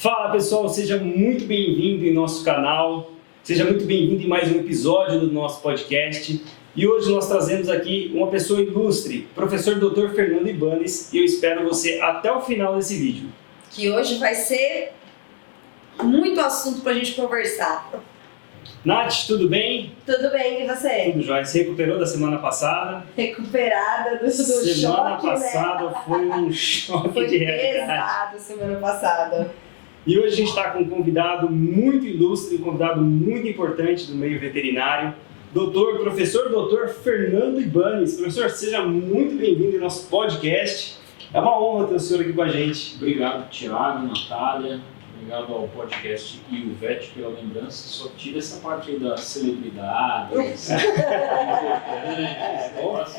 Fala pessoal, seja muito bem-vindo em nosso canal, seja muito bem-vindo em mais um episódio do nosso podcast. E hoje nós trazemos aqui uma pessoa ilustre, professor Dr. Fernando Ibanez, e eu espero você até o final desse vídeo. Que hoje vai ser muito assunto pra gente conversar. Nath, tudo bem? Tudo bem, e você? Tudo jóia. Se recuperou da semana passada? Recuperada do choque, Semana passada foi um choque Foi de realidade. pesado semana passada. E hoje a gente está com um convidado muito ilustre, um convidado muito importante do meio veterinário, professor doutor Fernando Ibanez. Professor, seja muito bem-vindo ao nosso podcast. É uma honra ter o senhor aqui com a gente. Obrigado, Thiago, Natália. Obrigado ao podcast e o VET pela lembrança. Só tira essa parte aí da celebridade.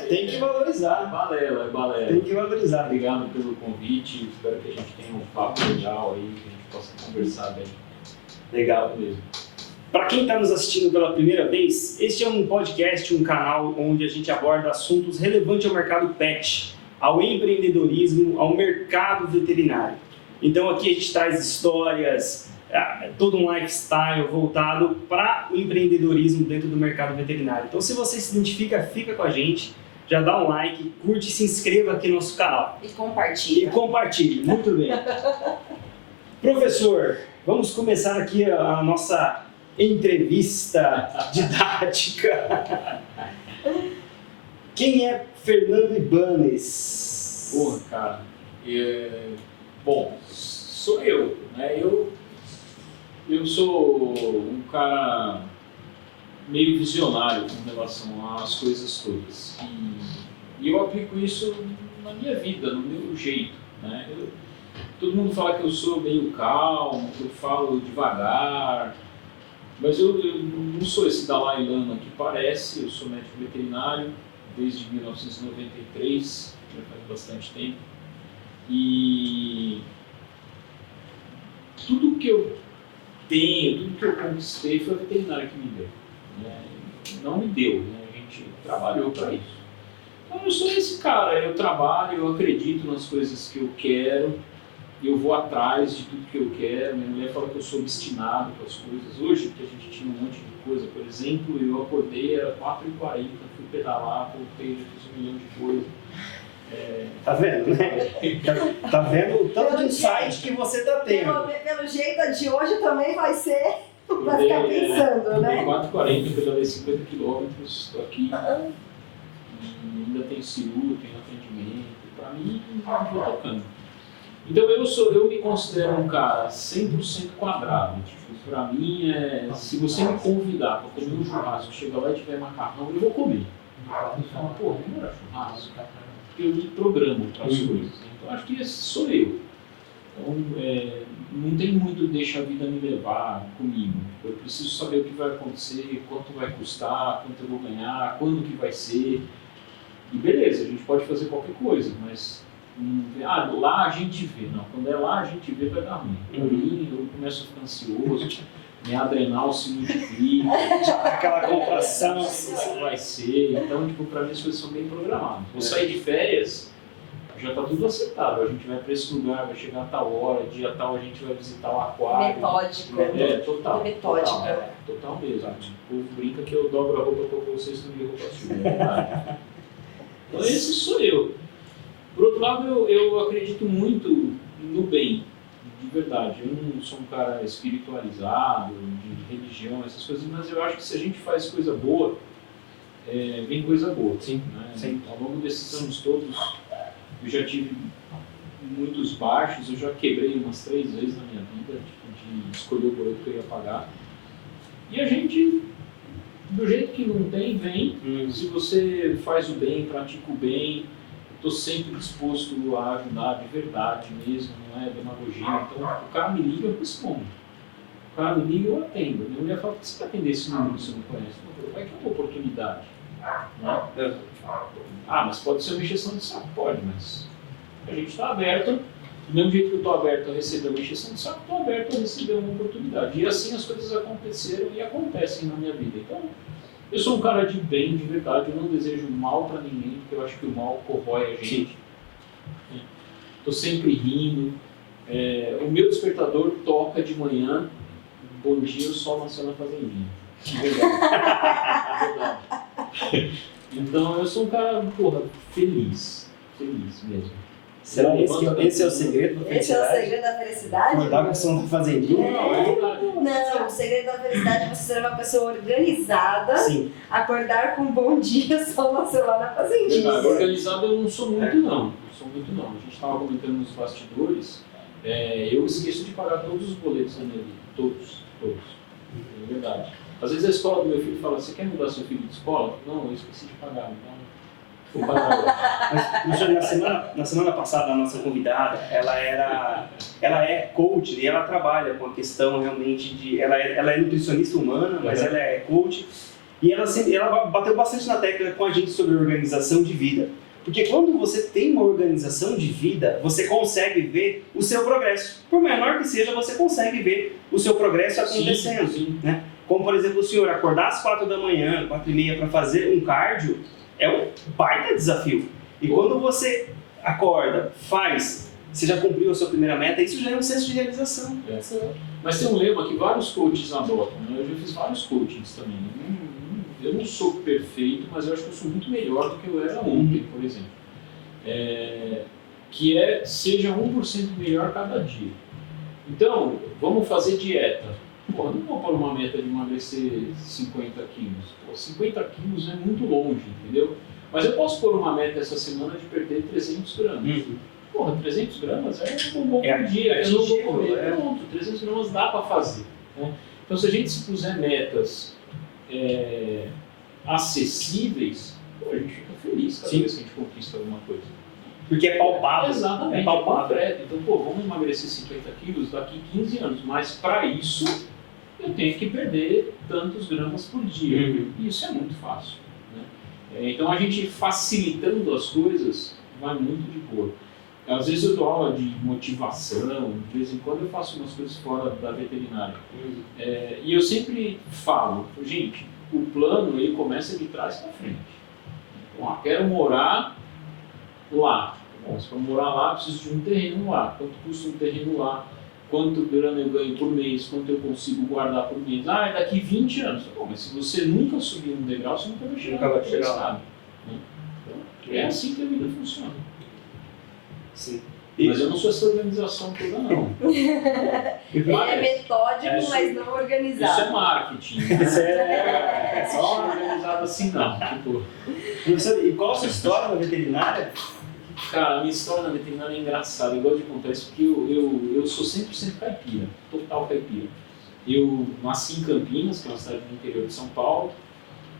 Tem que valorizar. Balela, é balela. Tem que valorizar. Obrigado pelo convite. Espero que a gente tenha um papo legal aí, que a gente possa conversar bem. Legal mesmo. Para quem está nos assistindo pela primeira vez, este é um podcast, um canal onde a gente aborda assuntos relevantes ao mercado pet, ao empreendedorismo, ao mercado veterinário. Então aqui a gente traz histórias, todo um lifestyle voltado para o empreendedorismo dentro do mercado veterinário. Então se você se identifica, fica com a gente, já dá um like, curte e se inscreva aqui no nosso canal. E compartilha. E compartilhe, muito bem. Professor, vamos começar aqui a nossa entrevista didática. Quem é Fernando Ibanez? Porra, cara. Bom, sou eu, né? Eu sou um cara meio visionário com relação às coisas todas. E eu aplico isso na minha vida, no meu jeito, né? Todo mundo fala que eu sou meio calmo, que eu falo devagar, mas eu não sou esse Dalai Lama que parece. Eu sou médico veterinário desde 1993, já faz bastante tempo. E tudo que eu tenho, tudo que eu conquistei foi a veterinária que me deu, né? Não me deu, né? A gente trabalhou para isso. Então eu sou esse cara, eu trabalho, eu acredito nas coisas que eu quero, eu vou atrás de tudo que eu quero. Minha mulher fala que eu sou obstinado com as coisas. Hoje, que a gente tinha um monte de coisa, por exemplo, eu acordei, era 4h40, fui pedalar, voltei, já fiz 1 milhão de coisas. Tá vendo, né? Tá vendo o tanto de insight que você tá tendo. Pelo jeito, a de hoje também vai ser... Vai ficar pensando, né? 4h40, pedalei 50 km, estou aqui. E ainda tem cirurgia, tem atendimento. Para mim, não estou tocando. Então eu me considero um cara 100% quadrado. Tipo, para mim, se você me convidar para comer um churrasco, chega lá e tiver macarrão, eu vou comer. Você fala, pô, não era churrasco? Porque eu me programo para as coisas. Então acho que esse sou eu. Então não tem muito deixa a vida me levar comigo. Eu preciso saber o que vai acontecer, quanto vai custar, quanto eu vou ganhar, quando que vai ser. E beleza, a gente pode fazer qualquer coisa, mas lá a gente vê. Não, quando é lá a gente vê vai dar ruim. Para mim, eu começo a ficar ansioso, minha adrenal se multiplica, Aquela contração. isso vai ser. Então, tipo, para mim as coisas são bem programadas. Vou sair de férias, já está tudo acertado. A gente vai para esse lugar, vai chegar a tal hora, dia tal a gente vai visitar o aquário. Metódico. Total. Metódica. Total mesmo. O povo brinca que eu dobro a roupa para vocês não me roupa suja. Então esse sou eu. Por outro lado, eu acredito muito no bem. De verdade, eu não sou um cara espiritualizado, de religião, essas coisas, mas eu acho que se a gente faz coisa boa, vem coisa boa. Sim, né? sim. Ao longo desses anos todos, eu já tive muitos baixos, eu já quebrei umas 3 vezes na minha vida, tipo, de escolher o boleto que eu ia pagar. E a gente, do jeito que não tem, vem. Se você faz o bem, pratica o bem, estou sempre disposto a ajudar de verdade mesmo, não é demagogia. Então, o cara me liga, eu respondo. O cara me liga, eu atendo. Minha mulher fala, por que você vai atender esse número que você não conhece? Vai que é uma oportunidade. Né? Mas pode ser uma injeção de saco? Pode, mas a gente está aberto. Do mesmo jeito que eu estou aberto a receber uma injeção de saco, estou aberto a receber uma oportunidade. E assim as coisas aconteceram e acontecem na minha vida. Então, eu sou um cara de bem, de verdade. Eu não desejo mal para ninguém, porque eu acho que o mal corrói a gente. Estou sempre rindo, O meu despertador toca de manhã, bom dia, o sol nasceu na fazendinha. Verdade. Então eu sou um cara, feliz mesmo. Será esse é o segredo da Esse é o felicidade? segredo da felicidade? Acordar com o som da fazendinha? Não, o segredo da felicidade é você ser uma pessoa organizada, Sim. acordar com um bom dia, sol nasceu lá na fazendinha. Organizado eu não sou muito não. A gente estava comentando nos bastidores, eu esqueço de pagar todos os boletos da minha vida. Todos. É verdade. Às vezes a escola do meu filho fala, você quer mudar seu filho de escola? Não, eu esqueci de pagar, então vou pagar agora. Mas, professor, na semana passada, a nossa convidada, ela é coach e ela trabalha com a questão realmente de... Ela é nutricionista humana, mas ela é coach. E ela bateu bastante na tecla com a gente sobre organização de vida. Porque quando você tem uma organização de vida, você consegue ver o seu progresso. Por menor que seja, você consegue ver o seu progresso acontecendo. Sim. Né? Como, por exemplo, o senhor acordar às 4 da manhã, 4h30 para fazer um cardio, é um baita desafio. E quando você acorda, faz, você já cumpriu a sua primeira meta, isso já é um senso de realização. Mas tem um lema que vários coaches adotam, né? Eu já fiz vários coachings também. Eu não sou perfeito, mas eu acho que eu sou muito melhor do que eu era ontem, por exemplo. Que é, seja 1% melhor cada dia. Então, vamos fazer dieta. Pô, não vou pôr uma meta de emagrecer 50 quilos. Pô, 50 quilos é muito longe, entendeu? Mas eu posso pôr uma meta essa semana de perder 300 gramas. Porra, 300 gramas é um bom por dia. Eu não vou comer. Pronto, 300 gramas dá para fazer. Né? Então, se a gente se puser metas acessíveis, a gente fica feliz cada vez que a gente conquista alguma coisa. Porque é palpável. Exatamente. É palpável. Então, vamos emagrecer 50 quilos daqui 15 anos, mas para isso eu tenho que perder tantos gramas por dia. E isso é muito fácil. Né? Então, a gente facilitando as coisas vai muito de boa. Às vezes eu dou aula de motivação, de vez em quando eu faço umas coisas fora da veterinária. E eu sempre falo, gente, o plano ele começa de trás para frente. Então, quero morar lá. Bom, se for morar lá, preciso de um terreno lá. Quanto custa um terreno lá? Quanto grana eu ganho por mês? Quanto eu consigo guardar por mês? É daqui 20 anos. Bom, mas se você nunca subir um degrau, você nunca vai chegar lá. Então, é assim que a vida funciona. Sim. Mas eu não sou essa organização toda, não. Ele é metódico, mas não organizado. Isso é marketing. Isso é só organizado assim, não. Professor, e qual a sua história na veterinária? Cara, a minha história na veterinária é engraçada. Eu gosto de contar isso porque eu sou 100% caipira, total caipira. Eu nasci em Campinas, que é uma cidade do interior de São Paulo,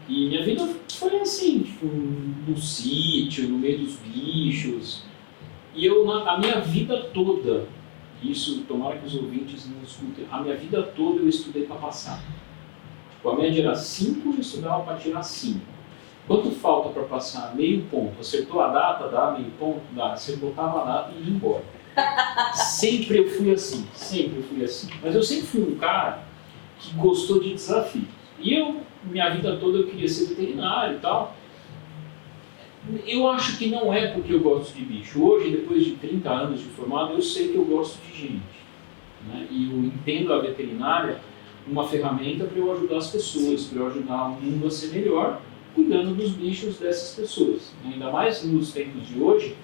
e minha vida foi assim, tipo, no sítio, no meio dos bichos. E a minha vida toda, isso tomara que os ouvintes não escutem, a minha vida toda eu estudei para passar. Tipo, a média era 5, eu estudava para tirar 5. Quanto falta para passar? Meio ponto. Acertou a data, dá meio ponto? Dá. Você botava a data e ia embora. Sempre eu fui assim. Mas eu sempre fui um cara que gostou de desafios. E minha vida toda eu queria ser veterinário e tal. Eu acho que não é porque eu gosto de bicho. Hoje, depois de 30 anos de formado, eu sei que eu gosto de gente. Né? E eu entendo a veterinária uma ferramenta para eu ajudar as pessoas, para eu ajudar o mundo a ser melhor, cuidando dos bichos dessas pessoas. Ainda mais nos tempos de hoje,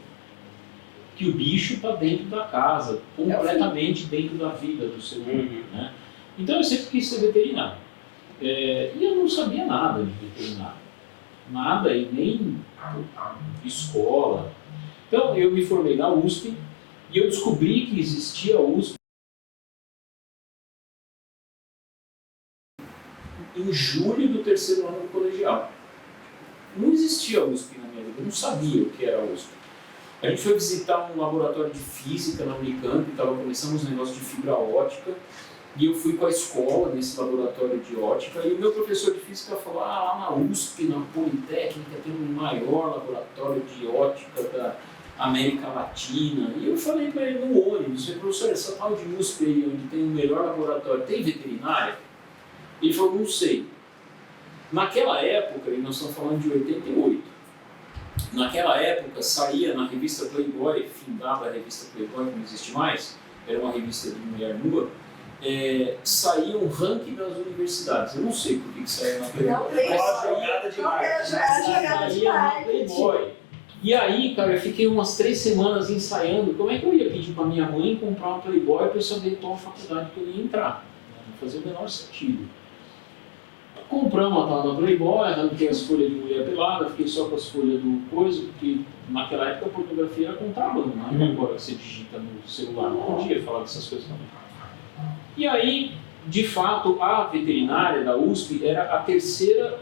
que o bicho está dentro da casa, completamente dentro da vida do ser humano. Né? Então eu sempre quis ser veterinário. E eu não sabia nada de veterinário. Nada, e nem escola. Então eu me formei na USP e eu descobri que existia a USP em julho do 3º ano do colegial. Não existia a USP na minha vida, eu não sabia o que era a USP. A gente foi visitar um laboratório de física na Unicamp, estava começando uns negócios de fibra ótica, e eu fui com a escola nesse laboratório de ótica, e o meu professor de física falou, lá na USP, na Politécnica, tem o maior laboratório de ótica da América Latina. E eu falei para ele no ônibus, falei, professor, essa tal de USP aí, onde tem o melhor laboratório, tem veterinária? Ele falou, não sei. Naquela época, e nós estamos falando de 88, naquela época saía na revista Playboy, findada a revista Playboy, não existe mais, era uma revista de mulher nua, saía um ranking das universidades. Eu não sei por que saiu na Playboy. Não lembro. Uma jogada de marketing. Jogada de Saía na marketing. Playboy. E aí, cara, eu fiquei umas 3 semanas ensaiando. Como é que eu ia pedir pra minha mãe comprar uma Playboy para eu saber qual faculdade que eu ia entrar? Não fazia o menor sentido. Compramos a tal da Playboy, arranquei as folhas de mulher pelada, fiquei só com as folhas do coisa, porque naquela época a pornografia era contrabando, não é agora que você digita no celular, não podia falar dessas coisas também. E aí, de fato, a veterinária da USP era a terceira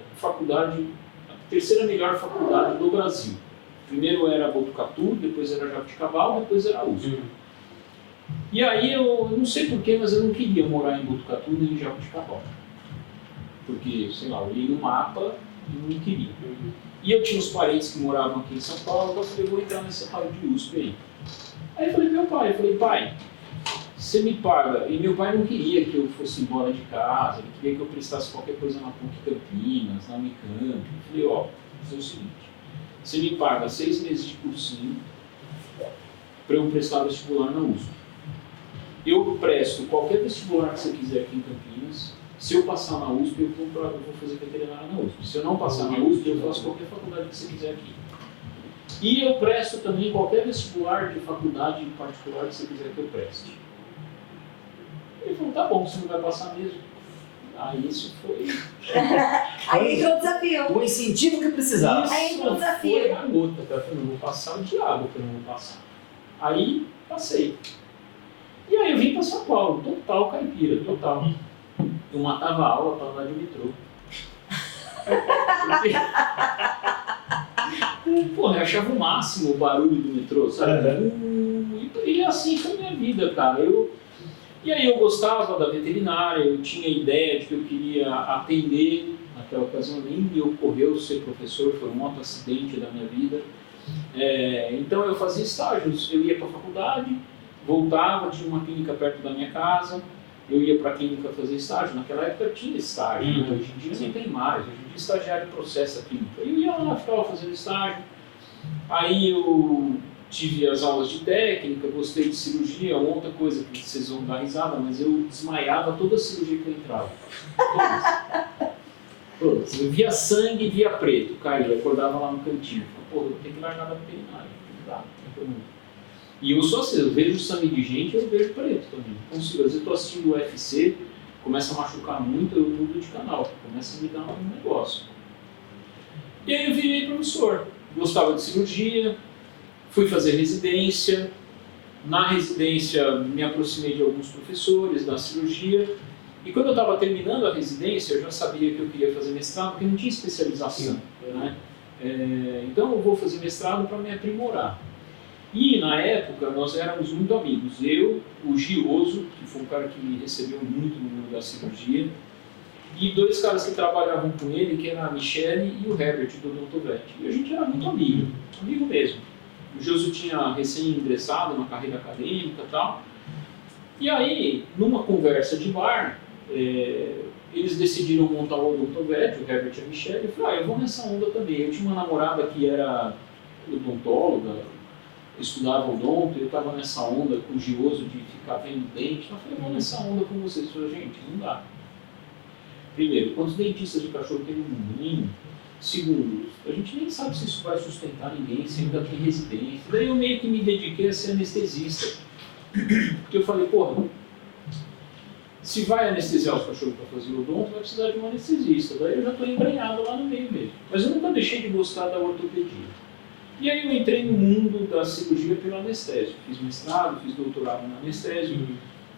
melhor faculdade do Brasil. Primeiro era Botucatu, depois era Jabuticabal, depois era a USP. E aí eu não sei porquê, mas eu não queria morar em Botucatu nem em Jabuticabal. Porque, sei lá, eu olhei no mapa e não queria. E eu tinha uns parentes que moravam aqui em São Paulo, eu falei, vou entrar nessa tal de USP aí. Aí eu falei pro meu pai, pai, você me paga. E meu pai não queria que eu fosse embora de casa, ele queria que eu prestasse qualquer coisa na PUC Campinas, na Unicamp. Eu falei, vou fazer o seguinte, você me paga 6 meses de cursinho para eu prestar vestibular na USP. Eu presto qualquer vestibular que você quiser aqui em Campinas. Se eu passar na USP, eu vou fazer veterinária na USP. Se eu não passar na USP, eu faço qualquer faculdade que você quiser aqui. E eu presto também qualquer vestibular de faculdade particular que você quiser que eu preste. Ele falou, tá bom, você não vai passar mesmo. Aí isso foi... Aí entrou o desafio. O incentivo que precisava. Aí entrou o Isso desafio. foi a gota, cara. Eu falei, não vou passar o diabo que eu não vou passar. Aí, passei. E aí eu vim para São Paulo, total caipira, total. Eu matava a aula para andar de metrô. Porra, eu achava o máximo o barulho do metrô, sabe? E assim foi a minha vida, cara. E aí eu gostava da veterinária, eu tinha a ideia de que eu queria atender. Naquela ocasião nem me ocorreu ser professor, foi um outro acidente da minha vida. Então eu fazia estágios, eu ia para a faculdade, voltava, tinha uma clínica perto da minha casa, eu ia para a clínica fazer estágio. Naquela época tinha estágio, né? Hoje em dia não tem mais, hoje em dia estagiário processa a clínica. Eu ia lá, ficava fazendo estágio, aí eu tive as aulas de técnica, gostei de cirurgia, outra coisa que vocês vão dar risada, mas eu desmaiava toda a cirurgia que eu entrava. Todas. Eu via sangue, via preto, caía, acordava lá no cantinho. Pô, eu tenho que largar da veterinária, não dá, não tem como. E eu sou assim, eu vejo sangue de gente, eu vejo preto também. Então, às vezes eu estou assistindo o UFC, começa a machucar muito, eu mudo de canal, começa a me dar um negócio. E aí eu virei professor, gostava de cirurgia, fui fazer residência. Na residência me aproximei de alguns professores da cirurgia. E quando eu estava terminando a residência, eu já sabia que eu queria fazer mestrado, porque não tinha especialização. Né? Então eu vou fazer mestrado para me aprimorar. E na época nós éramos muito amigos. Eu, o Gioso, que foi um cara que me recebeu muito no mundo da cirurgia, e 2 caras que trabalhavam com ele, que eram a Michele e o Herbert, do Odontovet. E a gente era muito amigo mesmo. O Gioso tinha recém-ingressado na carreira acadêmica e tal. E aí, numa conversa de bar, eles decidiram montar o Odontovet, o Herbert e a Michele. Eu falei, eu vou nessa onda também. Eu tinha uma namorada que era odontóloga, estudava odonto, eu estava nessa onda com o Gioso de ficar vendo dente. Eu falei, vou nessa onda com vocês. Eu falei, gente, não dá. Primeiro, quantos dentistas de cachorro tem no mundo? Nenhum. Segundo, a gente nem sabe se isso vai sustentar ninguém, se ainda tem residência. Daí eu meio que me dediquei a ser anestesista. Porque eu falei, porra, se vai anestesiar os cachorros para fazer odonto, vai precisar de um anestesista. Daí eu já estou embrenhado lá no meio mesmo. Mas eu nunca deixei de gostar da ortopedia. E aí eu entrei no mundo da cirurgia pelo anestésio. Fiz mestrado, fiz doutorado no anestésio.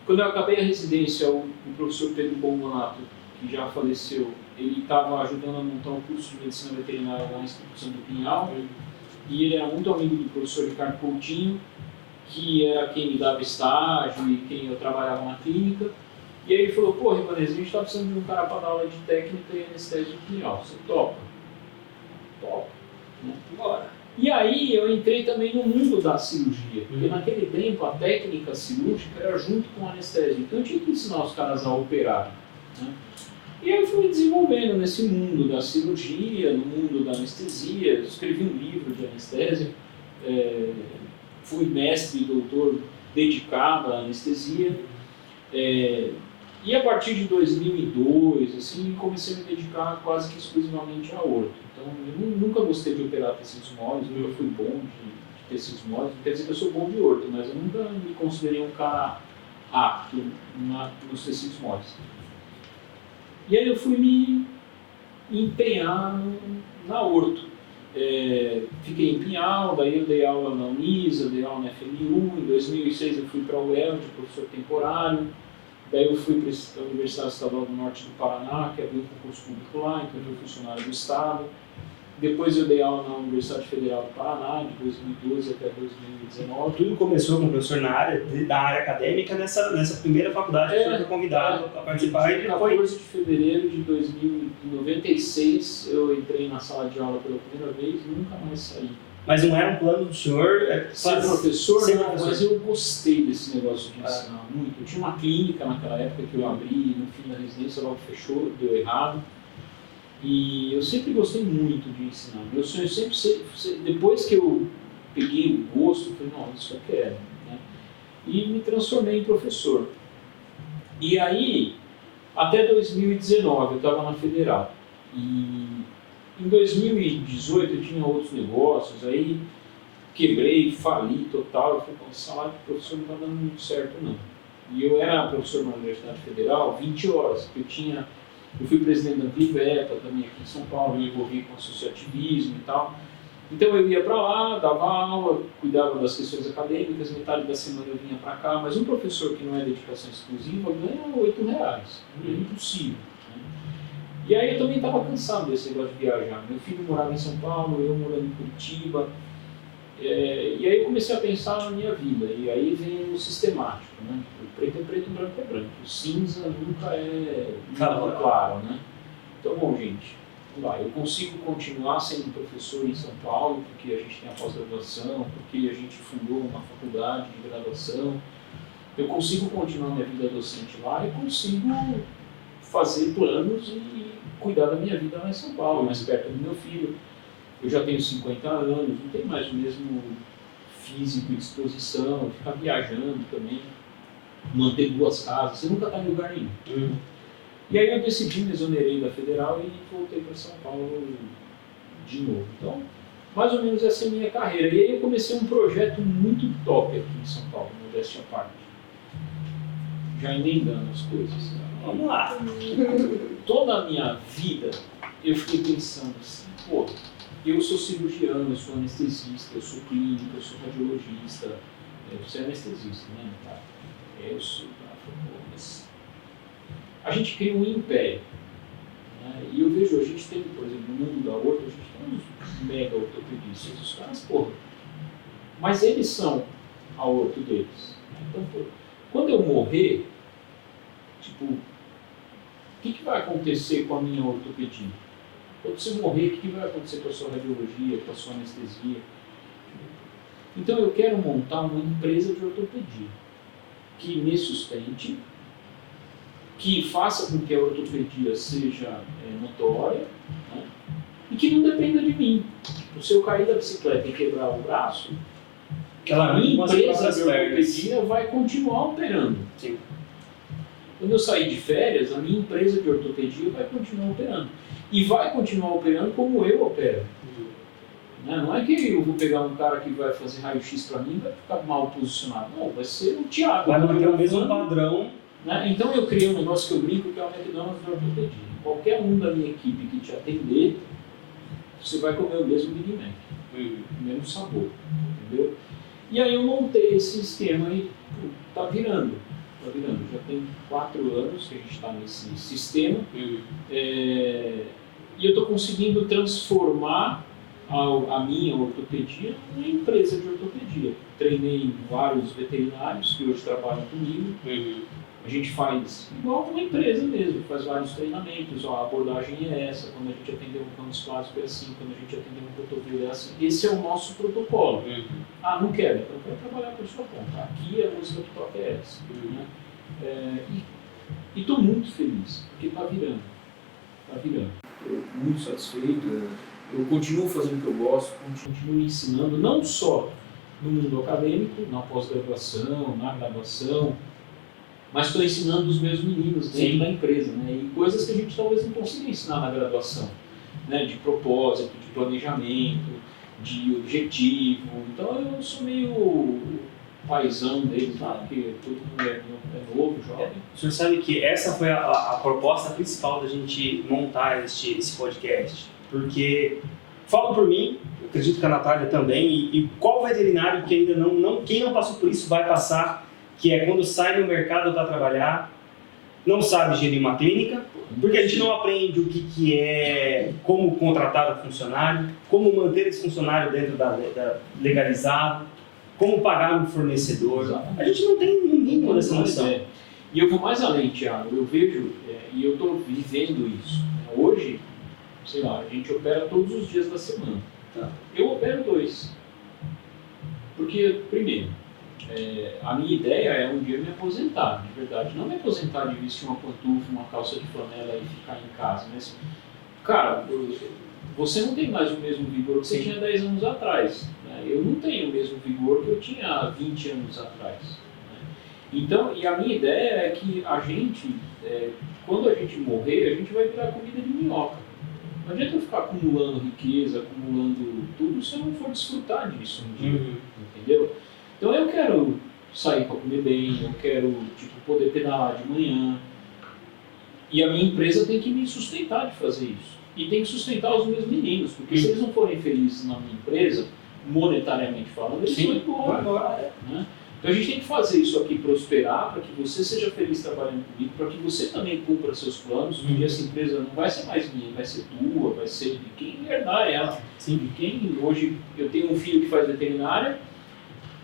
Quando eu acabei a residência, o professor Pedro Bombonato, que já faleceu, ele estava ajudando a montar um curso de medicina veterinária lá na Instituição do Pinhal. E ele era muito amigo do professor Ricardo Coutinho, que era quem me dava estágio e quem eu trabalhava na clínica. E aí ele falou, pô, Ribanez, a gente está precisando de um cara para dar aula de técnica e anestésio pinhal. Você topa? Topa. Bora. E aí eu entrei também no mundo da cirurgia, porque naquele tempo a técnica cirúrgica era junto com a anestesia, então eu tinha que ensinar os caras a operar. Né? E aí eu fui desenvolvendo nesse mundo da cirurgia, no mundo da anestesia, escrevi um livro de anestesia, fui mestre e doutor dedicado à anestesia. E a partir de 2002, assim, comecei a me dedicar quase que exclusivamente a aorto. Então, eu nunca gostei de operar tecidos moles, nunca fui bom de tecidos moles. Não quer dizer que eu sou bom de aorto, mas eu nunca me considerei um cara apto nos tecidos moles. E aí eu fui me empenhar na aorto. Fiquei em Pinhal, daí eu dei aula na Unisa, dei aula na FMU. Em 2006 eu fui para a UEL, de professor temporário. Daí eu fui para a Universidade Estadual do Norte do Paraná, que abriu um concurso público lá, então eu fui funcionário do Estado. Depois eu dei aula na Universidade Federal do Paraná, de 2012 até 2019. Tudo começou com o professor da área acadêmica nessa primeira faculdade que foi convidado a participar. Em 14 de fevereiro de 1996 eu entrei na sala de aula pela primeira vez e nunca mais saí. Mas não era um plano do senhor? Ser professor, ser não, professor. mas eu gostei desse negócio de ensinar muito. Eu tinha uma clínica naquela época que eu abri, no fim da residência logo fechou, deu errado. E eu sempre gostei muito de ensinar. Meu sonho sempre depois que eu peguei o gosto, eu falei, não, isso eu quero. Né? E me transformei em professor. E aí, até 2019, eu estava na Federal. E em 2018 eu tinha outros negócios, aí quebrei, fali total. Eu falei, o salário de professor não está dando muito certo, não. E eu era professor na Universidade Federal 20 horas, porque eu fui presidente da Antivepa também aqui em São Paulo, me envolvi com associativismo e tal. Então eu ia para lá, dava aula, cuidava das questões acadêmicas, metade da semana eu vinha para cá, mas um professor que não é dedicação exclusiva ganha R$8, é impossível. Né? E aí eu também estava cansado desse negócio de viajar. Meu filho morava em São Paulo, eu morando em Curitiba, e aí eu comecei a pensar na minha vida, e aí vem o sistemático, né? O preto é preto, o branco é branco, o cinza nunca é claro, né? Então, bom, gente, vamos lá, eu consigo continuar sendo professor em São Paulo, porque a gente tem a pós-graduação, porque a gente fundou uma faculdade de graduação, eu consigo continuar minha vida docente lá e consigo fazer planos e cuidar da minha vida lá em São Paulo, mais perto do meu filho. Eu já tenho 50 anos, não tenho mais o mesmo físico e disposição, ficar viajando também, manter 2 casas, você nunca está em lugar nenhum. E aí eu decidi, me exonerei da Federal e voltei para São Paulo de novo. Então, mais ou menos essa é a minha carreira. E aí eu comecei um projeto muito top aqui em São Paulo, modéstia à parte. Já emendando as coisas. Vamos lá. Toda a minha vida eu fiquei pensando assim, pô, eu sou cirurgião, eu sou anestesista, eu sou clínico, eu sou radiologista, você é anestesista, né? Eu sou, mas a gente cria um império, né? E eu vejo, a gente tem, por exemplo, no mundo da aorto, a gente tem uns mega ortopedistas, os caras, porra, mas eles são a aorto deles. Então, porra, quando eu morrer, tipo, o que vai acontecer com a minha ortopedia? Quando você morrer, o que vai acontecer com a sua radiologia, com a sua anestesia? Então eu quero montar uma empresa de ortopedia que me sustente, que faça com que a ortopedia seja notória, né? E que não dependa de mim. Se eu cair da bicicleta e quebrar o braço, a minha empresa de ortopedia vai continuar operando. Sim. Quando eu sair de férias, a minha empresa de ortopedia vai continuar operando. E vai continuar operando como eu opero. Não é que eu vou pegar um cara que vai fazer raio-x para mim e vai ficar mal posicionado. Não, vai ser o Thiago. Vai manter o mesmo padrão. Né? Então eu criei um negócio que eu brinco que é o McDonald's da ortopedia. Qualquer um da minha equipe que te atender, você vai comer o mesmo Big Mac. O mesmo sabor. Entendeu? E aí eu montei esse esquema e tá virando. Já tem 4 anos que a gente está nesse sistema. E eu estou conseguindo transformar a minha ortopedia numa empresa de ortopedia. Treinei vários veterinários que hoje trabalham comigo. A gente faz igual uma empresa mesmo, faz vários treinamentos. A abordagem é essa, quando a gente atender um canos clássico é assim, quando a gente atender um cotovelo é assim. Esse é o nosso protocolo. Ah, não quero, então quero trabalhar por sua conta. Aqui a música que toca é essa. E estou muito feliz, porque está virando. Estou muito satisfeito, eu continuo fazendo o que eu gosto, continuo ensinando, não só no mundo acadêmico, na pós-graduação, na graduação, mas estou ensinando os meus meninos dentro Sim. da empresa, né? E coisas que a gente talvez não consiga ensinar na graduação, né? De propósito, de planejamento, de objetivo. Então eu sou meio paizão deles lá, porque todo mundo é novo, jovem. O senhor sabe que essa foi a proposta principal da gente montar esse podcast, porque, falo por mim, eu acredito que a Natália também, e qual veterinário que ainda quem não passou por isso vai passar, que é quando sai no mercado para trabalhar, não sabe gerir uma clínica, porque a gente não aprende o que é, como contratar o funcionário, como manter esse funcionário dentro da legalizado, como pagar um fornecedor. Exatamente. A gente não tem nenhuma dessa noção. E eu vou mais além, Thiago, eu vejo, e eu estou vivendo isso. Hoje, sei lá, a gente opera todos os dias da semana. Tá. Eu opero 2. Porque, primeiro, a minha ideia é um dia me aposentar, de verdade. Não me aposentar de vestir uma pantufa, uma calça de flanela e ficar em casa. Mas, cara, você não tem mais o mesmo vigor que você tinha 10 anos atrás. Né? Eu não tenho o mesmo vigor que eu tinha 20 anos atrás. Né? Então, e a minha ideia é que a gente, quando a gente morrer, a gente vai virar comida de minhoca. Não adianta eu ficar acumulando riqueza, acumulando tudo, se eu não for desfrutar disso um dia. Entendeu? Então eu quero sair para comer bem, eu quero poder pedalar de manhã. E a minha empresa tem que me sustentar de fazer isso. E tem que sustentar os meus meninos, porque se eles não forem felizes na minha empresa, monetariamente falando, eles vão embora. Né? Então a gente tem que fazer isso aqui prosperar, para que você seja feliz trabalhando comigo, para que você também cumpra seus planos, porque essa empresa não vai ser mais minha, vai ser tua, vai ser de quem herdar ela. Sim. De quem hoje eu tenho um filho que faz veterinária,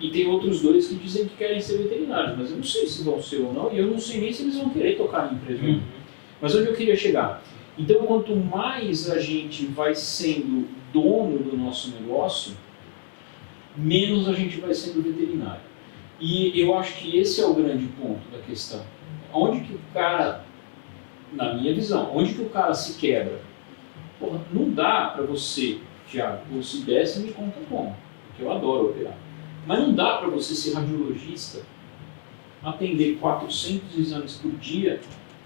e tem outros 2 que dizem que querem ser veterinários, mas eu não sei se vão ser ou não, e eu não sei nem se eles vão querer tocar na empresa ou não. Mas onde eu queria chegar? Então, quanto mais a gente vai sendo dono do nosso negócio, menos a gente vai sendo veterinário. E eu acho que esse é o grande ponto da questão. Onde que o cara, na minha visão, onde que o cara se quebra? Porra, não dá para você, Thiago, ou se desse, me conta como, porque eu adoro operar. Mas não dá para você ser radiologista, atender 400 exames por dia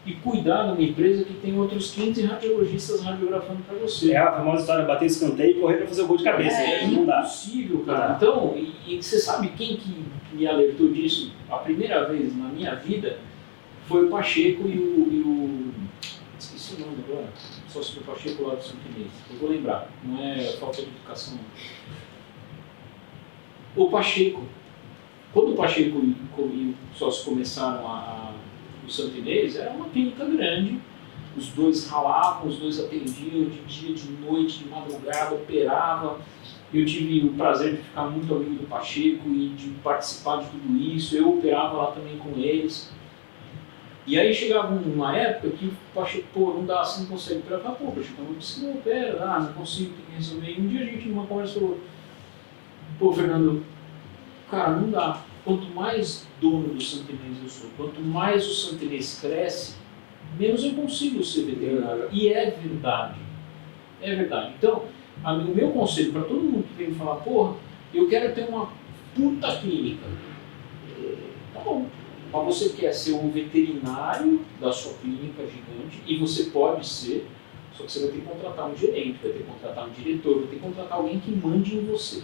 e cuidar de uma empresa que tem outros 15 radiologistas radiografando para você. É a famosa história, bater escanteio e correr para fazer o gol de cabeça. Não dá. Impossível, cara. Então, e você sabe quem que me alertou disso a primeira vez na minha vida? Foi o Pacheco e o esqueci o nome agora. Sócio do Pacheco lá do Santo Inês. Eu vou lembrar. Não é falta de educação, não. O Pacheco, quando o Pacheco e o sócio começaram o Santo Inês, era uma clínica grande, os 2 ralavam, os 2 atendiam de dia, de noite, de madrugada, operavam. Eu tive o prazer de ficar muito amigo do Pacheco e de participar de tudo isso, eu operava lá também com eles. E aí chegava uma época que o Pacheco, não dá, assim, não consegue operar. Eu falava, Pacheco, não precisa operar, não consigo, tem que resolver. E um dia a gente, numa conversa, falou, Fernando, cara, não dá. Quanto mais dono do Santo Inês eu sou, quanto mais o Santo Inês cresce, menos eu consigo ser veterinário. E é verdade. É verdade. Então, o meu conselho para todo mundo que vem falar, eu quero ter uma puta clínica. Tá bom. Mas você quer ser um veterinário da sua clínica gigante, e você pode ser, só que você vai ter que contratar um gerente, vai ter que contratar um diretor, vai ter que contratar alguém que mande em você.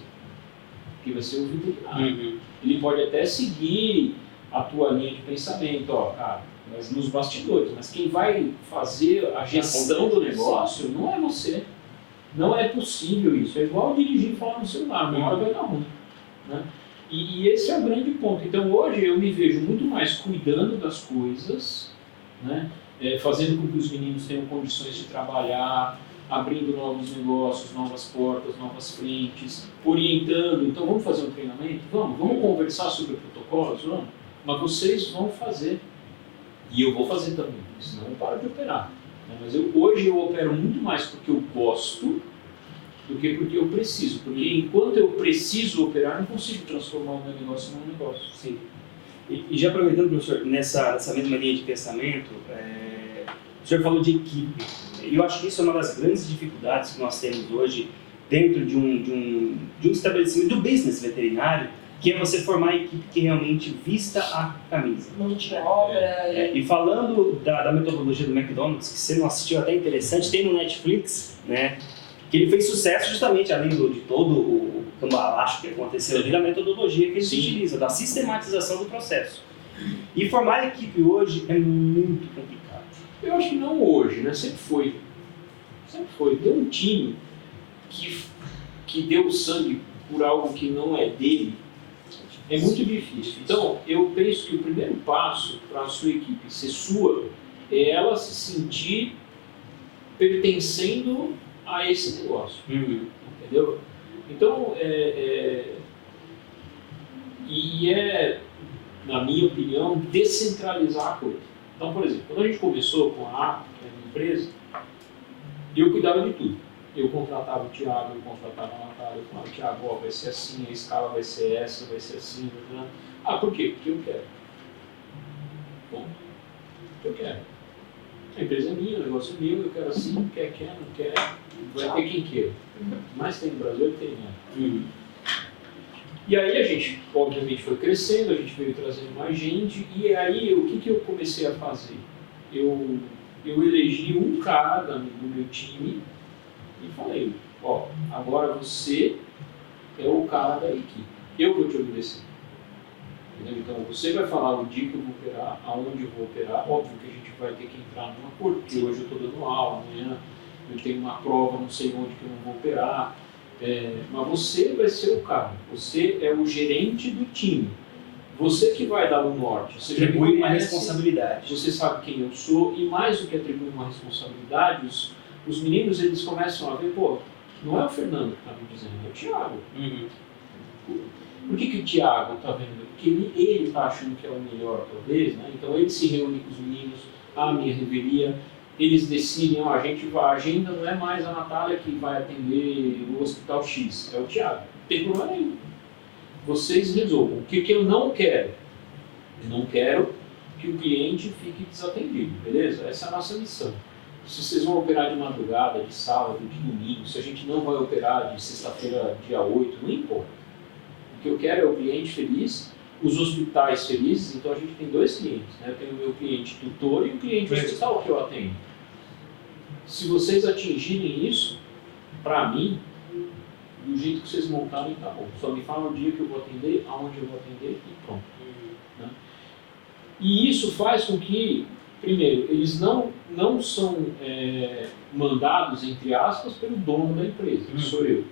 Que vai ser o veterinário. Ele pode até seguir a tua linha de pensamento, cara, mas nos bastidores. Mas quem vai fazer a gestão do negócio não é você. Não é possível isso. É igual dirigir e falar no celular, uma hora vai dar ruim. Né? E esse é o grande ponto. Então hoje eu me vejo muito mais cuidando das coisas, né? Fazendo com que os meninos tenham condições de trabalhar, abrindo novos negócios, novas portas, novas frentes, orientando. Então vamos fazer um treinamento? Vamos conversar sobre protocolos? Vamos. Mas vocês vão fazer. E eu vou fazer também, senão eu paro de operar. Mas hoje eu opero muito mais porque eu gosto do que porque eu preciso. Porque enquanto eu preciso operar, eu não consigo transformar o meu negócio num negócio. Sim. E já aproveitando, professor, nessa mesma linha de pensamento, o senhor falou de equipe. E eu acho que isso é uma das grandes dificuldades que nós temos hoje dentro de um estabelecimento do business veterinário, que é você formar a equipe que realmente vista a camisa. Mão de obra. E falando da metodologia do McDonald's, que você não assistiu, até interessante, tem no Netflix, né? Que ele fez sucesso justamente, além de todo o cambalacho que aconteceu ali, da metodologia que eles utilizam, da sistematização do processo. E formar a equipe hoje é muito complicado. Eu acho que não hoje, né? Sempre foi. Sempre foi. Ter um time que deu sangue por algo que não é dele é muito difícil. Então, eu penso que o primeiro passo para a sua equipe ser sua é ela se sentir pertencendo a esse negócio. Entendeu? Então, na minha opinião, descentralizar a coisa. Então, por exemplo, quando a gente começou com a minha empresa, eu cuidava de tudo. Eu contratava o Thiago, eu contratava a Natália, eu falava, Thiago, ó, vai ser assim, a escala vai ser essa, vai ser assim. Né? Ah, por quê? Porque eu quero. Bom, porque eu quero. A empresa é minha, o negócio é meu, eu quero assim, quer, não quer, vai ter quem queira. Mas tem no Brasil, ele tem, né? E aí a gente, obviamente, foi crescendo, a gente veio trazendo mais gente, e aí o que eu comecei a fazer? Eu elegi um cara do meu time e falei, ó, agora você é o cara da equipe, eu vou te obedecer. Entendeu? Então você vai falar o dia que eu vou operar, aonde eu vou operar, óbvio que a gente vai ter que entrar num acordo, porque hoje eu estou dando aula, amanhã eu tenho uma prova, não sei onde que eu não vou operar. Mas você vai ser o cara, você é o gerente do time, você que vai dar o norte, você atribui uma responsabilidade, você sabe quem eu sou, e mais do que atribuir uma responsabilidade, os meninos eles começam a ver, pô, não é o Fernando que está me dizendo, é o Thiago. Por que o Thiago está vendo? Porque ele está achando que é o melhor, talvez, né? Então ele se reúne com os meninos, a minha revelia, eles decidem, ó, a agenda não é mais a Natália que vai atender no Hospital X, é o Thiago. Não tem problema nenhum. Vocês resolvam. O que eu não quero? Eu não quero que o cliente fique desatendido, beleza? Essa é a nossa missão. Se vocês vão operar de madrugada, de sábado, de domingo, se a gente não vai operar de sexta-feira, dia 8, não importa. O que eu quero é o cliente feliz, os hospitais felizes, então a gente tem dois clientes, né? Eu tenho o meu cliente tutor e o cliente hospital que eu atendo. Se vocês atingirem isso, para mim, do jeito que vocês montarem, tá bom. Só me fala o dia que eu vou atender, aonde eu vou atender e pronto. Né? E isso faz com que, primeiro, eles não são mandados, entre aspas, pelo dono da empresa, que sou eu.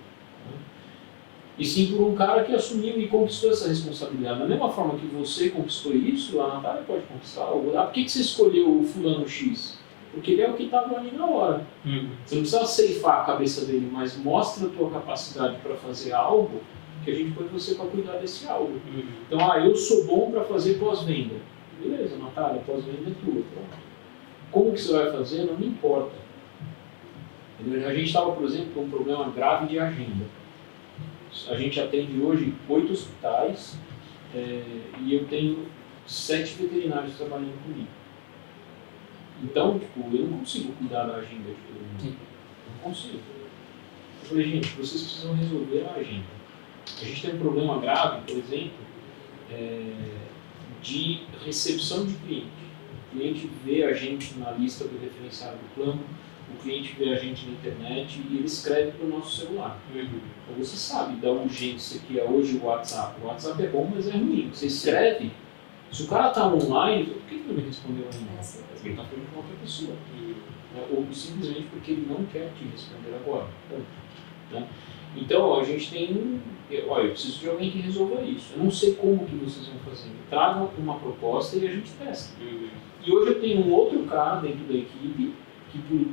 E sim por um cara que assumiu e conquistou essa responsabilidade. Da mesma forma que você conquistou isso, a Natália pode conquistar. Por que você escolheu o fulano X? Porque ele é o que estava ali na hora. Você não precisa ceifar a cabeça dele, mas mostra a tua capacidade para fazer algo que a gente põe você para cuidar desse algo. Então, eu sou bom para fazer pós-venda. Beleza, Natália, pós-venda é tua. Pronto. Como que você vai fazer, não me importa. Entendeu? A gente estava, por exemplo, com um problema grave de agenda. A gente atende hoje 8 hospitais e eu tenho 7 veterinários trabalhando comigo. Então, eu não consigo cuidar da agenda de todo mundo. Não consigo. Eu falei, gente, vocês precisam resolver a agenda. A gente tem um problema grave, por exemplo, de recepção de cliente. O cliente vê a gente na lista do referenciário do plano, o cliente vê a gente na internet e ele escreve para o nosso celular. Então você sabe da urgência que é hoje o WhatsApp. O WhatsApp é bom, mas é ruim. Você escreve, se o cara está online, por que ele não me respondeu ainda? Ele está falando com outra pessoa. Ou simplesmente porque ele não quer te responder agora. Né? Então a gente tem eu preciso de alguém que resolva isso. Eu não sei como que vocês vão fazer. Tragam uma proposta e a gente testa. E hoje eu tenho um outro cara dentro da equipe que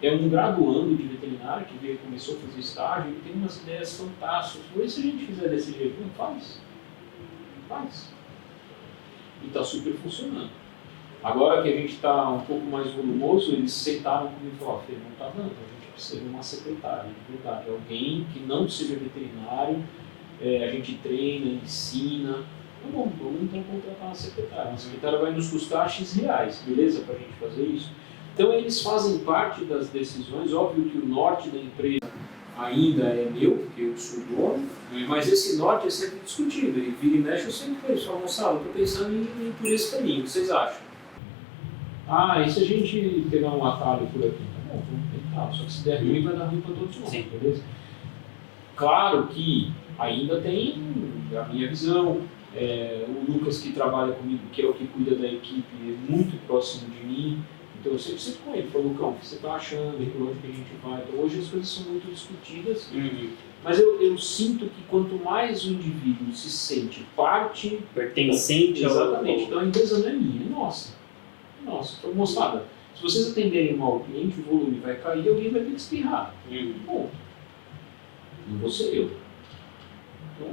é um graduando de veterinário que começou a fazer estágio e tem umas ideias fantásticas. Por isso, se a gente fizer desse jeito, não faz. E está super funcionando. Agora que a gente está um pouco mais volumoso, eles sentaram comigo e falaram, não está dando, a gente precisa de uma secretária, de verdade, alguém que não seja veterinário, a gente treina, ensina. Tá bom, vamos então contratar uma secretária. Uma secretária vai nos custar X reais, beleza, para a gente fazer isso? Então eles fazem parte das decisões, óbvio que o norte da empresa ainda é meu, porque eu sou dono, mas esse norte é sempre discutido, e vira e mexe eu sempre penso, moçada, eu estou pensando em ir por esse caminho, o que vocês acham? E se a gente pegar um atalho por aqui? Tá bom, vamos tentar, só que se der ruim vai dar ruim para todos nós, beleza? Claro que ainda tem a minha visão, o Lucas que trabalha comigo, que é o que cuida da equipe, é muito próximo de mim, então eu sempre com ele, falo, Lucão, o que você está achando, por onde que a gente vai? Então, hoje as coisas são muito discutidas, mas eu sinto que quanto mais o indivíduo se sente parte... Pertencente ao... Exatamente, então a empresa não é minha, é nossa. Então, moçada, se vocês atenderem mal o cliente, o volume vai cair e alguém vai ter que espirrar. Bom, não vou ser eu. Então,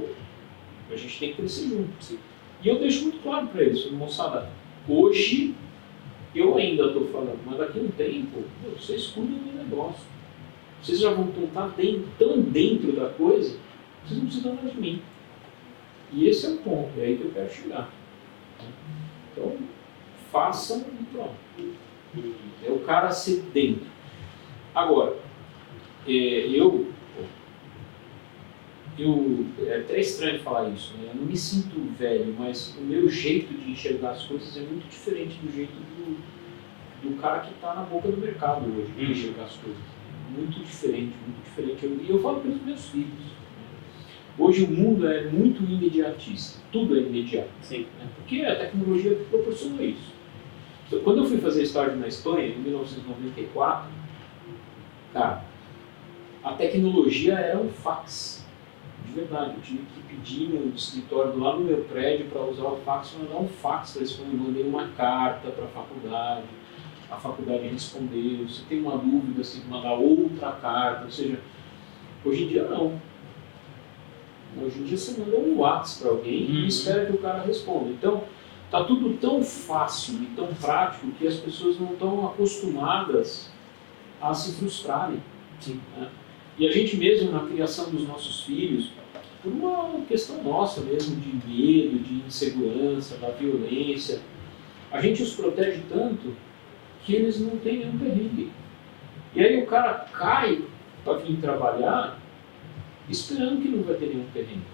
a gente tem que crescer junto. Sim. E eu deixo muito claro para eles, moçada, hoje eu ainda estou falando, mas daqui a um tempo, vocês cuidam do negócio. Vocês já vão estar tão dentro da coisa, vocês não precisam mais de mim. E esse é o ponto, é aí que eu quero chegar. Então, façam e pronto. É o cara ser dentro. Agora, é até estranho falar isso, né? Eu não me sinto velho, mas o meu jeito de enxergar as coisas é muito diferente do jeito do cara que está na boca do mercado hoje, de enxergar as coisas. Muito diferente, muito diferente. E eu falo para os meus filhos. Hoje o mundo é muito imediatista, tudo é imediato. Sim. Né? Porque a tecnologia proporcionou isso. Então, quando eu fui fazer estágio na Espanha, em 1994, cara, a tecnologia era um fax. De verdade, eu tive que pedir no escritório lá no meu prédio para usar o fax, para mandar um fax para eles. Eu mandei uma carta para a faculdade respondeu. Se tem uma dúvida, você tem que mandar outra carta. Ou seja, hoje em dia não. Hoje em dia você manda um WhatsApp para alguém e espera que o cara responda. Então, está tudo tão fácil e tão prático que as pessoas não estão acostumadas a se frustrarem. Sim. Né? E a gente mesmo, na criação dos nossos filhos, por uma questão nossa mesmo de medo, de insegurança, da violência, a gente os protege tanto que eles não têm nenhum perigo. E aí o cara cai para vir trabalhar esperando que não vai ter nenhum perrengue.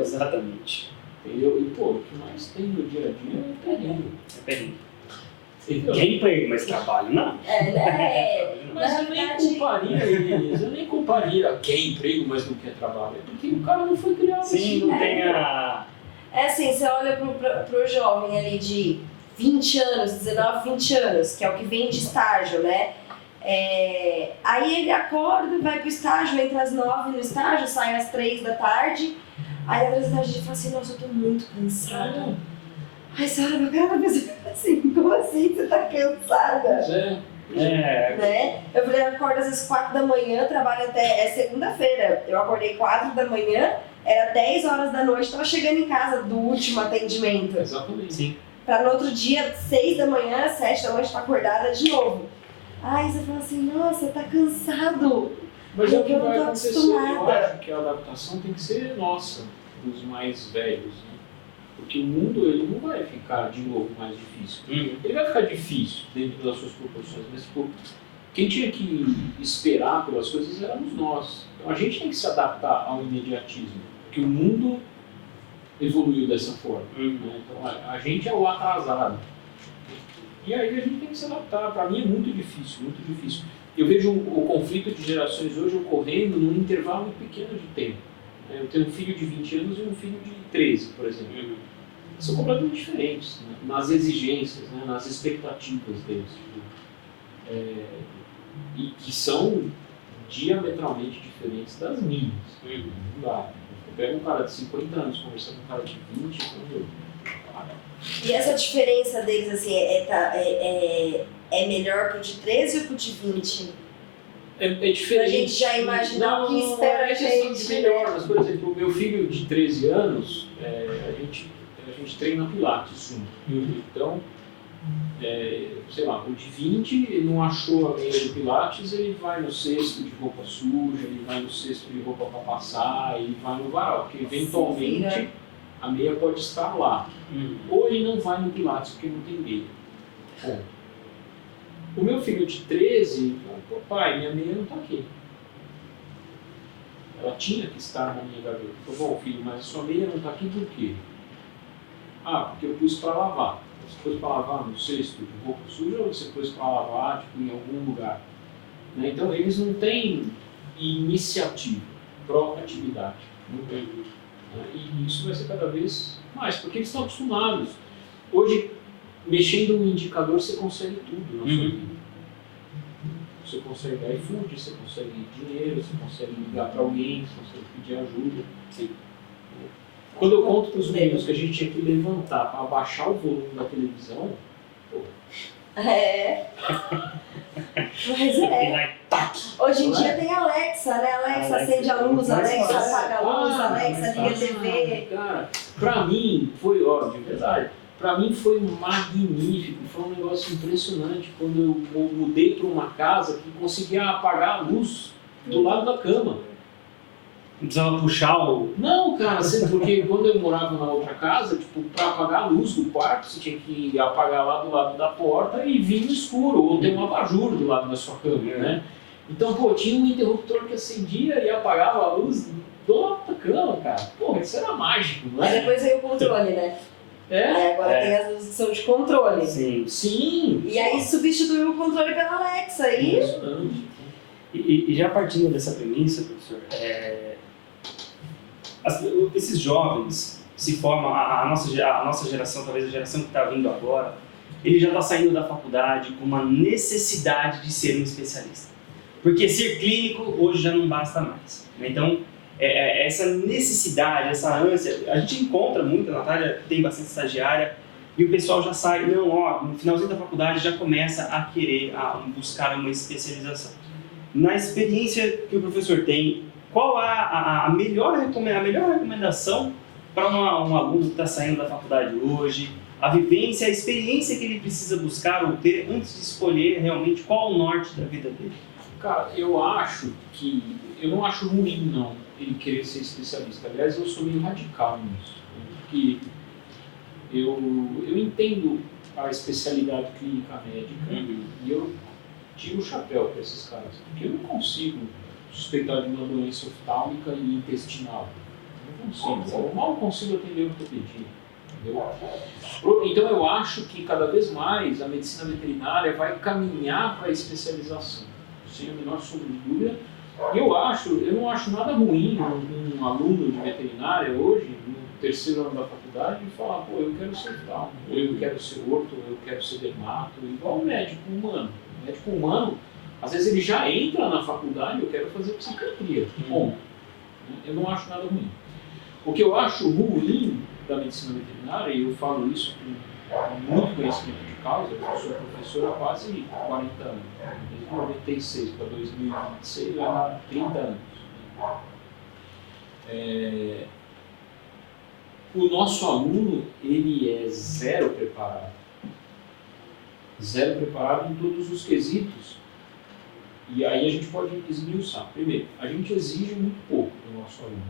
Exatamente. Entendeu? E pô, o que mais tem no dia a dia é perrengue. É perrengue. Entendeu? Quem emprego, mas trabalho não. Mas eu nem culparia eles, eu nem culparia quem emprego, mas não quer trabalho. É porque o cara não foi criado assim. Sim, não tem a... É assim, você olha pro jovem ali de 20 anos, 19, 20 anos, que é o que vem de estágio, né? Aí ele acorda, vai pro estágio, entra às 9 no estágio, sai às 3 da tarde. Aí às vezes a gente fala assim, nossa, eu tô muito cansada. Aí você olha pra cara da pessoa assim, como assim você tá cansada? Né? Eu falei, eu acordo às vezes 4 da manhã, trabalho até segunda-feira. Eu acordei 4 da manhã, era 10 horas da noite, tava chegando em casa do último atendimento. Exatamente. Sim. Pra no outro dia, 6 da manhã, 7 da manhã, tá acordada de novo. Aí você fala assim, nossa, tá cansado. Mas é o que eu não vai tô acontecer. acostumada. Eu acho que a adaptação tem que ser nossa, dos mais velhos. Né? Porque o mundo ele não vai ficar de novo mais difícil. Ele vai ficar difícil dentro das suas proporções, mas tipo, quem tinha que esperar pelas coisas éramos nós. Então a gente tem que se adaptar ao imediatismo, porque o mundo evoluiu dessa forma. Né? Então a gente é o atrasado. E aí a gente tem que se adaptar. Para mim é muito difícil, muito difícil. Eu vejo o conflito de gerações hoje ocorrendo num intervalo pequeno de tempo. Eu tenho um filho de 20 anos e um filho de 13, por exemplo. São completamente diferentes, né? Nas exigências, né? Nas expectativas deles. E que são diametralmente diferentes das minhas. Não dá. Eu pego um cara de 50 anos conversando com um cara de 20, E essa diferença deles, assim, é melhor pro de 13 ou pro de 20? É diferente. Pra gente já imaginar o que espera a gente. Melhor, mas, por exemplo, o meu filho de 13 anos, a gente treina Pilates junto. Então, sei lá, o de 20, ele não achou a meia de Pilates, ele vai no cesto de roupa suja, ele vai no cesto de roupa para passar, ele vai no varal, porque eventualmente a meia pode estar lá. Ou ele não vai no Pilates porque não tem meia. Bom, O meu filho de 13 falou, pai, minha meia não está aqui. Ela tinha que estar na minha gaveta. Eu falei, bom filho, mas a sua meia não está aqui por quê? Ah, porque eu pus para lavar. Você pôs para lavar no cesto de roupa suja ou você pôs para lavar tipo, em algum lugar? Né? Então eles não têm iniciativa, proatividade. Não tem. Né? E isso vai ser cada vez mais, porque eles estão acostumados. Hoje, mexendo no indicador, você consegue tudo na sua vida. Você consegue dar iFood, você consegue dinheiro, você consegue ligar para alguém, você consegue pedir ajuda. Sim. Quando eu conto para os meninos que a gente tinha que levantar para abaixar o volume da televisão, pô. É. Mas é. Hoje em dia tem Alexa, né? Alexa acende a luz, Alexa apaga a luz, Alexa liga a TV. Cara, pra mim foi, ó, de verdade, pra mim foi magnífico, foi um negócio impressionante quando eu mudei para uma casa que conseguia apagar a luz do lado da cama. Não precisava puxar o... Não, cara, porque quando eu morava na outra casa, tipo, para apagar a luz do quarto, você tinha que apagar lá do lado da porta e vir no escuro, ou ter um abajur do lado da sua cama, né? Então, pô, tinha um interruptor que acendia e apagava a luz do lado da cama, cara. Pô, isso era mágico, não é? Mas depois veio o controle, né? É? Agora tem as luzes que são de controle. Sim. Sim. E aí substituiu o controle pela Alexa. E Impressionante. E já partindo dessa premissa, professor, esses jovens se formam, a nossa geração, talvez a geração que está vindo agora, ele já está saindo da faculdade com uma necessidade de ser um especialista. Porque ser clínico hoje já não basta mais. Né? Então, essa necessidade, essa ânsia, a gente encontra muito, a Natália tem bastante estagiária, e o pessoal já sai, não, ó, no finalzinho da faculdade já começa a querer buscar uma especialização. Na experiência que o professor tem, qual a melhor recomendação para um aluno que está saindo da faculdade hoje, a vivência, a experiência que ele precisa buscar ou ter antes de escolher realmente qual o norte da vida dele? Cara, eu não acho ruim, não, ele querer ser especialista. Aliás, eu sou meio radical nisso, porque eu entendo a especialidade clínica médica e eu tiro o chapéu para esses caras, porque eu não consigo suspeitar de uma doença oftálmica e intestinal. Eu não consigo, eu mal consigo atender ortopedia. Entendeu? Então eu acho que cada vez mais a medicina veterinária vai caminhar para a especialização, sem a menor sombra de dúvida. E eu não acho nada ruim um aluno de veterinária hoje, no terceiro ano da faculdade, falar, pô, eu quero ser oftalmo, ou eu quero ser orto, ou eu quero ser dermato, igual o médico humano. O médico humano, às vezes ele já entra na faculdade, eu quero fazer psiquiatria. Bom, eu não acho nada ruim. O que eu acho ruim da medicina veterinária, e eu falo isso com muito conhecimento de causa, eu sou professor há quase 40 anos, desde 96 para 2026, vai dar 30 anos. O nosso aluno, ele é zero preparado em todos os quesitos. E aí a gente pode esmiuçar. Primeiro, a gente exige muito pouco do nosso aluno.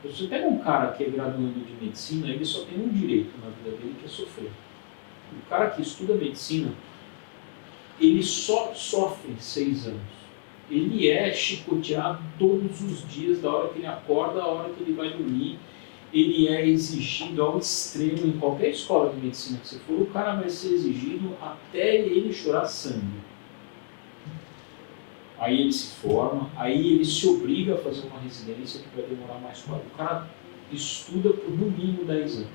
Se você pega um cara que é graduando de medicina, ele só tem um direito na vida dele, que é sofrer. O cara que estuda medicina, ele só sofre 6 anos. Ele é chicoteado todos os dias, da hora que ele acorda, da hora que ele vai dormir. Ele é exigido ao extremo em qualquer escola de medicina que você for, o cara vai ser exigido até ele chorar sangue. Aí ele se forma, aí ele se obriga a fazer uma residência que vai demorar mais 4. O cara estuda por no mínimo 10 anos.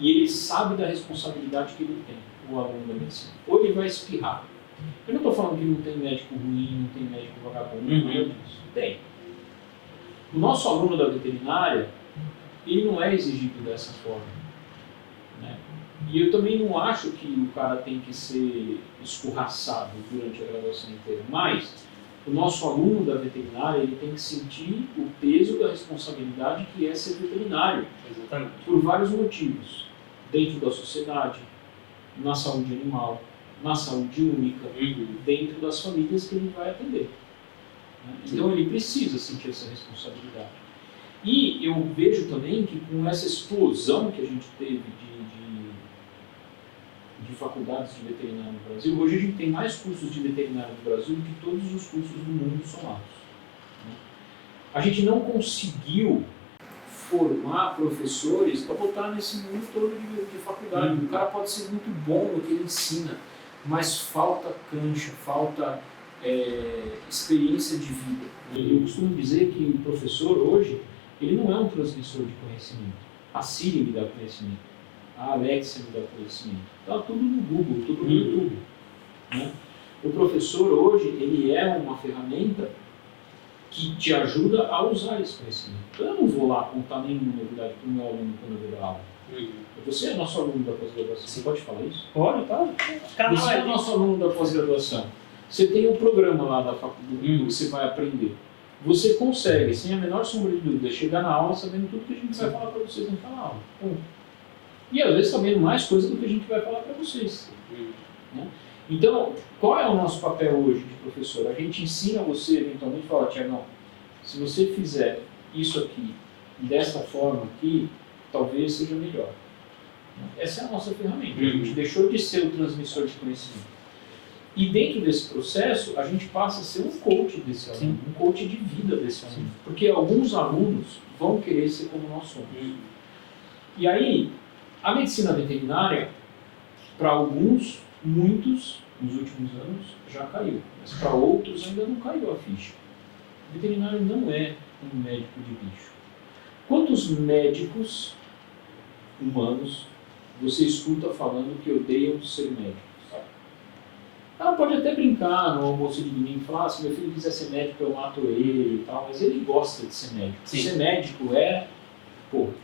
E ele sabe da responsabilidade que ele tem, o aluno da medicina. Ou ele vai espirrar. Eu não estou falando que não tem médico ruim, não tem médico vagabundo, não é disso. Tem. O nosso aluno da veterinária, ele não é exigido dessa forma. Né? E eu também não acho que o cara tem que ser escorraçado durante a graduação inteira, mas o nosso aluno da veterinária, ele tem que sentir o peso da responsabilidade que é ser veterinário. Exatamente. Por vários motivos. Dentro da sociedade, na saúde animal, na saúde única, dentro das famílias que ele vai atender. Então ele precisa sentir essa responsabilidade. E eu vejo também que com essa explosão que a gente teve de de faculdades de veterinária no Brasil. Hoje a gente tem mais cursos de veterinária no Brasil do que todos os cursos do mundo somados. Né? A gente não conseguiu formar professores para botar nesse mundo todo de faculdade. O cara pode ser muito bom no que ele ensina, mas falta cancha, falta experiência de vida. Eu costumo dizer que o professor hoje, ele não é um transmissor de conhecimento. A Siri me dá conhecimento, a Alexa me dá conhecimento. Está tudo no Google, tudo no YouTube. Né? O professor hoje, ele é uma ferramenta que te ajuda a usar esse conhecimento. Então eu não vou lá contar nenhuma novidade para o meu aluno quando eu vou dar aula. Você é nosso aluno da pós-graduação. Você pode falar isso? Pode, tá. Você é nosso aluno da pós-graduação. Você tem o programa lá da faculdade que você vai aprender. Você consegue, sem a menor sombra de dúvida, chegar na aula sabendo tudo que a gente vai falar para vocês naquela aula. E às vezes sabendo mais coisas do que a gente vai falar para vocês. Né? Então, qual é o nosso papel hoje de professor? A gente ensina você, eventualmente, fala, Tiagão, se você fizer isso aqui, dessa forma aqui, talvez seja melhor. Essa é a nossa ferramenta. A gente deixou de ser o transmissor de conhecimento. E dentro desse processo, a gente passa a ser um coach desse aluno, um coach de vida desse aluno. Porque alguns alunos vão querer ser como nós somos. E aí, a medicina veterinária, para alguns, muitos, nos últimos anos, já caiu. Mas para outros ainda não caiu a ficha. O veterinário não é um médico de bicho. Quantos médicos humanos você escuta falando que odeiam ser médico? Ela pode até brincar no almoço de domingo e falar, se meu filho quiser ser médico, eu mato ele e tal, mas ele gosta de ser médico. Sim. Ser médico é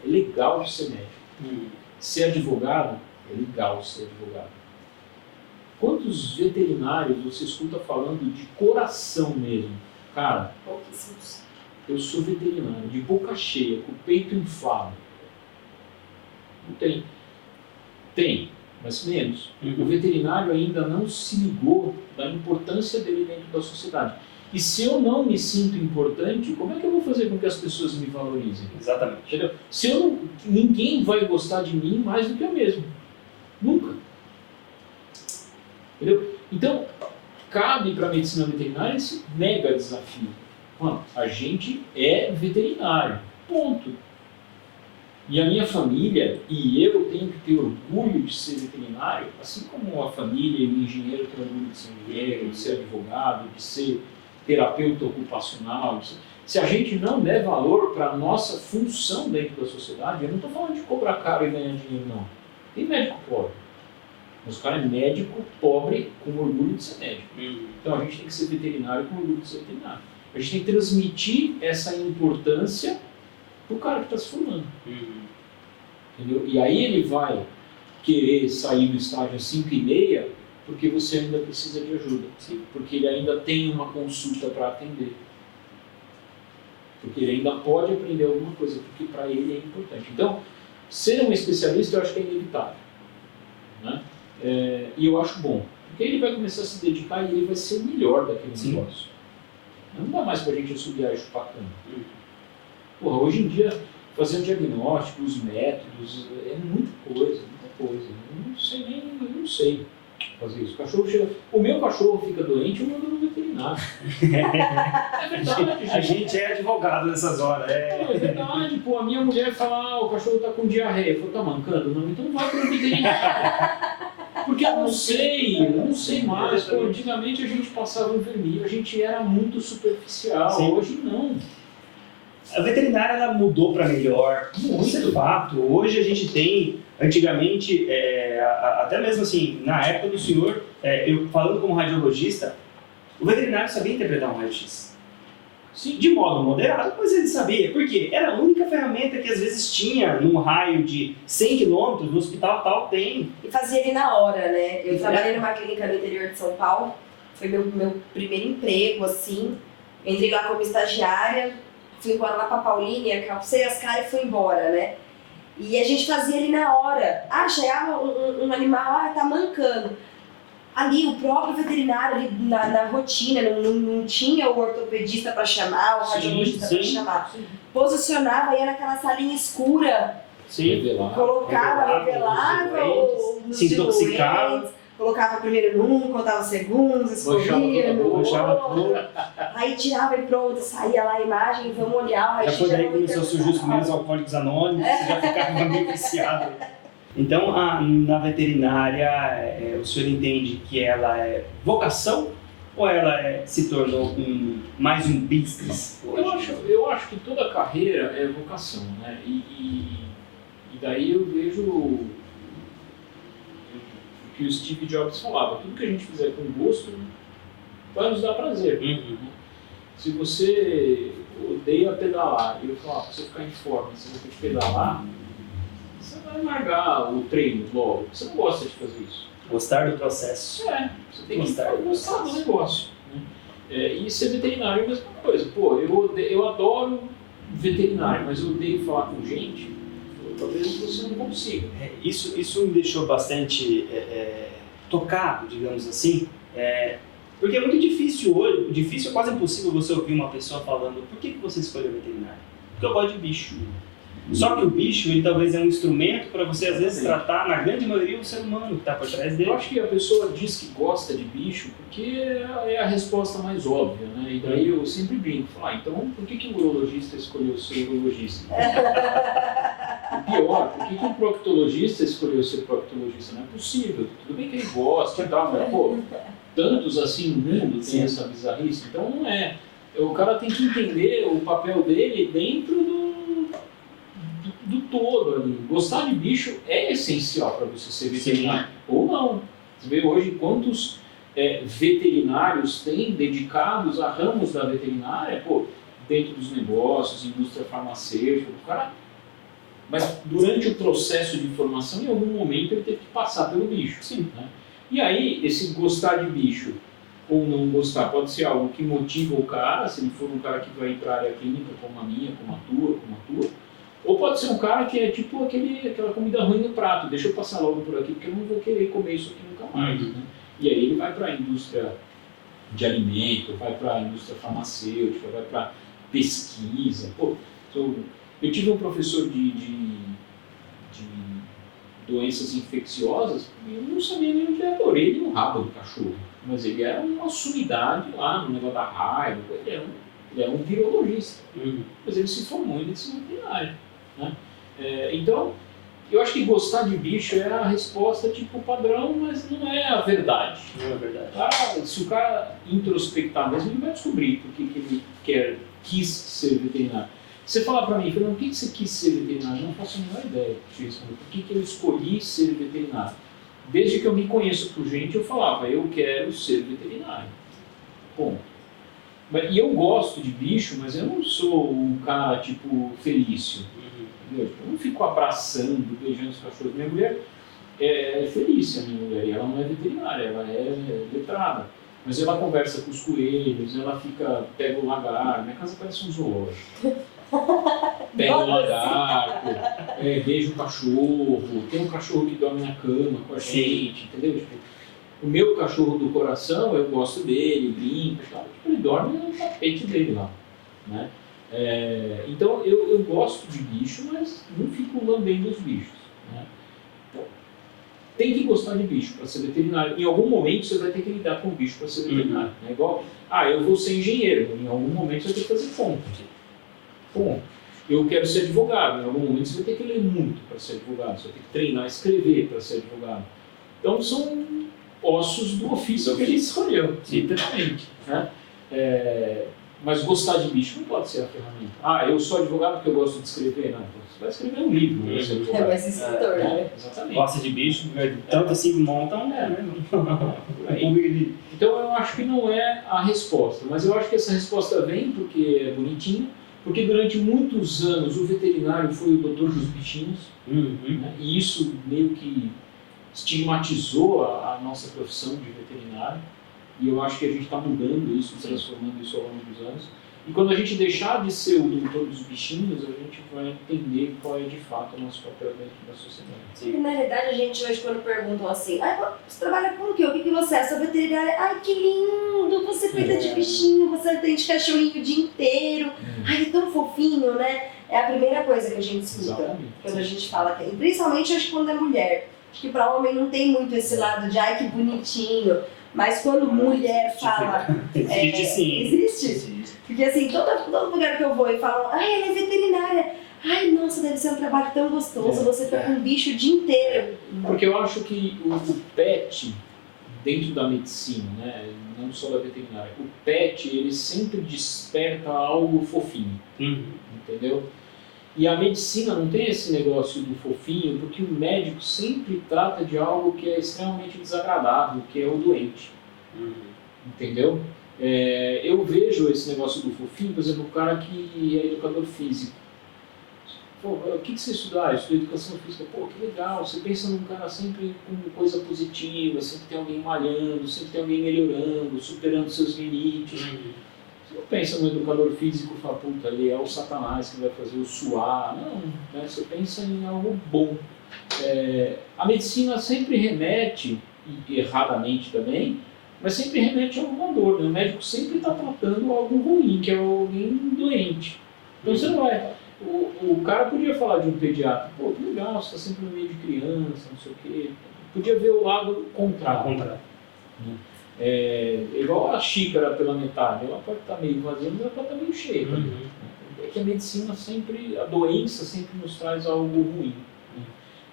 legal ser médico. Ser advogado, é legal ser advogado. Quantos veterinários você escuta falando de coração mesmo? Cara, pouquíssimos. Eu sou veterinário, de boca cheia, com o peito inflado. Não tem. Tem, mas menos. O veterinário ainda não se ligou da importância dele dentro da sociedade. E se eu não me sinto importante, como é que eu vou fazer com que as pessoas me valorizem? Exatamente. Entendeu? Se eu não, ninguém vai gostar de mim mais do que eu mesmo. Nunca. Entendeu? Então, cabe para a medicina veterinária esse mega desafio. Mano, a gente é veterinário. Ponto. E a minha família e eu tenho que ter orgulho de ser veterinário, assim como a família e o engenheiro tem orgulho de ser engenheiro, de ser advogado, de ser terapeuta ocupacional. Se a gente não der valor para a nossa função dentro da sociedade, eu não estou falando de cobrar caro e ganhar dinheiro, não. Tem médico pobre. Mas o cara é médico pobre com orgulho de ser médico. Então a gente tem que ser veterinário com orgulho de ser veterinário. A gente tem que transmitir essa importância para o cara que está se formando. Entendeu? E aí ele vai querer sair do estágio às 5h30 porque você ainda precisa de ajuda. Sim. Porque ele ainda tem uma consulta para atender. Porque ele ainda pode aprender alguma coisa, porque para ele é importante. Então, ser um especialista eu acho que é inevitável. Né? E eu acho bom. Porque ele vai começar a se dedicar e ele vai ser o melhor daquele negócio. Não dá mais para a gente assobiar e chupar cana. Porra, hoje em dia, fazer o diagnóstico, os métodos, é muita coisa. Eu não sei fazer isso. O cachorro chega... O meu cachorro fica doente, eu mando no veterinário. É verdade, gente. A gente é advogado nessas horas. É verdade, pô. A minha mulher fala, o cachorro tá com diarreia. Eu falo, tá mancando? Não, então vai pro veterinário. Porque eu não sei mais. Pô, antigamente a gente passava um vermelho, a gente era muito superficial. Sim. Hoje não. A veterinária ela mudou para melhor, isso é fato. Hoje a gente tem, antigamente, até mesmo assim, na época do senhor, eu falando como radiologista, o veterinário sabia interpretar um raio-x. Sim. De modo moderado, mas ele sabia. Por quê? Era a única ferramenta que às vezes tinha num raio de 100 km, no hospital tal tem. E fazia ele na hora, né? Eu trabalhei numa clínica no interior de São Paulo, foi meu primeiro emprego, assim. Eu entrei lá como estagiária, fui embora lá pra Paulínia, calcei as caras e fui embora, né? E a gente fazia ali na hora. Chegava um animal, tá mancando. Ali, o próprio veterinário, ali na rotina, não tinha o ortopedista pra chamar, o radiologista pra chamar. Posicionava, ia naquela salinha escura, Sim. revelar. Colocava, Revelava revelava nos se intoxicava. diluentes, colocava primeiro num, contava segundos, escolhia, Manchava tudo. aí tirava e pronto, saía lá a imagem, vamos olhar. Já foi daí que começou a surgir os primeiros alcoólicos anônimos, você já ficava meio viciado. Então, na veterinária, o senhor entende que ela é vocação ou ela se tornou mais um business hoje? Eu acho que toda carreira é vocação, né? E daí eu vejo o que o Steve Jobs falava, tudo que a gente fizer com gosto vai nos dar prazer. Uhum. Se você odeia pedalar e eu falar para você ficar em forma, você vai ter que pedalar, você vai largar o treino logo. Você não gosta de fazer isso. Gostar do processo. Você tem que Gostar gostar do negócio. Né? E ser veterinário é a mesma coisa. Pô, eu adoro veterinário, mas eu odeio falar com gente. Talvez você não consiga. Isso me deixou bastante tocado, digamos assim, porque é muito difícil hoje, é quase impossível você ouvir uma pessoa falando por que você escolheu veterinário? Porque eu gosto de bicho. Só que o bicho, ele talvez é um instrumento para você, às vezes, tratar, na grande maioria, o ser humano que está por trás dele. Eu acho que a pessoa diz que gosta de bicho porque é a resposta mais óbvia, né? E daí eu sempre brinco, falo, então por que o urologista escolheu ser urologista? O pior, por que o proctologista escolheu ser proctologista? Não é possível. Tudo bem que ele gosta e tal, mas, pô, tantos assim no mundo tem essa bizarrice, então não é. O cara tem que entender o papel dele dentro do todo ali. Gostar de bicho é essencial para você ser veterinário. Sim. Ou não. Você vê hoje quantos veterinários têm dedicados a ramos da veterinária, pô, dentro dos negócios, indústria farmacêutica, o cara... Mas durante o processo de formação, em algum momento ele teve que passar pelo bicho. Sim. Né? E aí, esse gostar de bicho ou não gostar pode ser algo que motiva o cara, se ele for um cara que vai ir para a área clínica, como a minha, como a tua, ou pode ser um cara que é tipo aquela comida ruim no prato, deixa eu passar logo por aqui porque eu não vou querer comer isso aqui nunca mais. Né? E aí ele vai para a indústria de alimento, vai para a indústria farmacêutica, vai para pesquisa. Pô, eu tive um professor de doenças infecciosas e eu não sabia nem onde era a orelha e o rabo do cachorro. Mas ele era uma sumidade lá no negócio da raiva, ele era um virologista. Mas ele se formou em medicina veterinária. Né? Então, eu acho que gostar de bicho é a resposta tipo padrão, mas não é a verdade. Não é verdade. Se o cara introspectar mesmo, ele vai descobrir por que ele quis ser veterinário. Você fala para mim, Fernando, por que você quis ser veterinário? Eu não faço a menor ideia de te responder. Por que eu escolhi ser veterinário? Desde que eu me conheço por gente, eu falava, eu quero ser veterinário. Bom, e eu gosto de bicho, mas eu não sou um cara tipo Felício. Entendeu? Eu não fico abraçando, beijando os cachorros. Minha mulher é Felícia, minha mulher, e ela não é veterinária, ela é letrada. Mas ela conversa com os coelhos, ela pega o lagarto, minha casa parece um zoológico. Pega o lagarto, beija o cachorro, tem um cachorro que dorme na cama com a gente, entendeu? Tipo, o meu cachorro do coração, eu gosto dele, brinco e tal, tipo, ele dorme no tapete dele lá, né? Então eu gosto de bicho, mas não fico lambendo os bichos, né? Então, tem que gostar de bicho para ser veterinário. Em algum momento você vai ter que lidar com o bicho para ser veterinário. É igual, eu vou ser engenheiro, em algum momento você vai ter que fazer conta. Bom, eu quero ser advogado, em algum momento você vai ter que ler muito para ser advogado, você vai ter que treinar, escrever para ser advogado. Então são ossos do ofício que a gente escolheu, literalmente. Né? Mas gostar de bicho não pode ser a ferramenta. Eu sou advogado porque eu gosto de escrever. Não, você vai escrever um livro, vai ser advogado. Vai ser escritor, né? Exatamente. Gosta de bicho, tanto assim que montam, Então eu acho que não é a resposta, mas eu acho que essa resposta vem porque é bonitinha, porque durante muitos anos o veterinário foi o doutor dos bichinhos, né? E isso meio que estigmatizou a nossa profissão de veterinário, e eu acho que a gente está mudando isso, transformando isso ao longo dos anos. E quando a gente deixar de ser o doutor dos bichinhos, a gente vai entender qual é de fato o nosso papel dentro da sociedade. Porque na realidade a gente hoje quando perguntam assim, você trabalha com o quê? O que você é? Sou veterinária? Ai, que lindo! Você cuida de bichinho, você atende cachorrinho o dia inteiro. Ai, é tão fofinho, né? é a primeira coisa que a gente escuta. Exatamente. Quando a gente fala, principalmente acho que quando é mulher. Acho que para homem não tem muito esse lado de ai que bonitinho, mas quando mulher fala. Existe sim. Existe? Porque assim, todo lugar que eu vou e falam, ai, ela é veterinária. Ai, nossa, deve ser um trabalho tão gostoso, você tá com um bicho o dia inteiro. Porque eu acho que o pet, dentro da medicina, né, não só da veterinária, o pet ele sempre desperta algo fofinho, entendeu? E a medicina não tem esse negócio do fofinho, porque o médico sempre trata de algo que é extremamente desagradável, que é o doente, entendeu? Eu vejo esse negócio do fofinho, por exemplo, o cara que é educador físico. Pô, o que você estudar? Eu estudo educação física. Pô, que legal, você pensa num cara sempre com coisa positiva, sempre tem alguém malhando, sempre tem alguém melhorando, superando seus limites. Você não pensa no educador físico e fala, puta, ele é o Satanás que vai fazer eu suar. Não, né? Você pensa em algo bom. A medicina sempre remete, e erradamente também, mas sempre remete a alguma dor. Né? O médico sempre está tratando algo ruim, que é alguém doente. Então você não vai... O cara podia falar de um pediatra, pô, que legal, você está sempre no meio de criança, não sei o quê. Podia ver o lado contrário. Igual a xícara pela metade, ela pode estar meio vazia, mas ela pode estar meio cheia. É que a medicina sempre, a doença sempre nos traz algo ruim.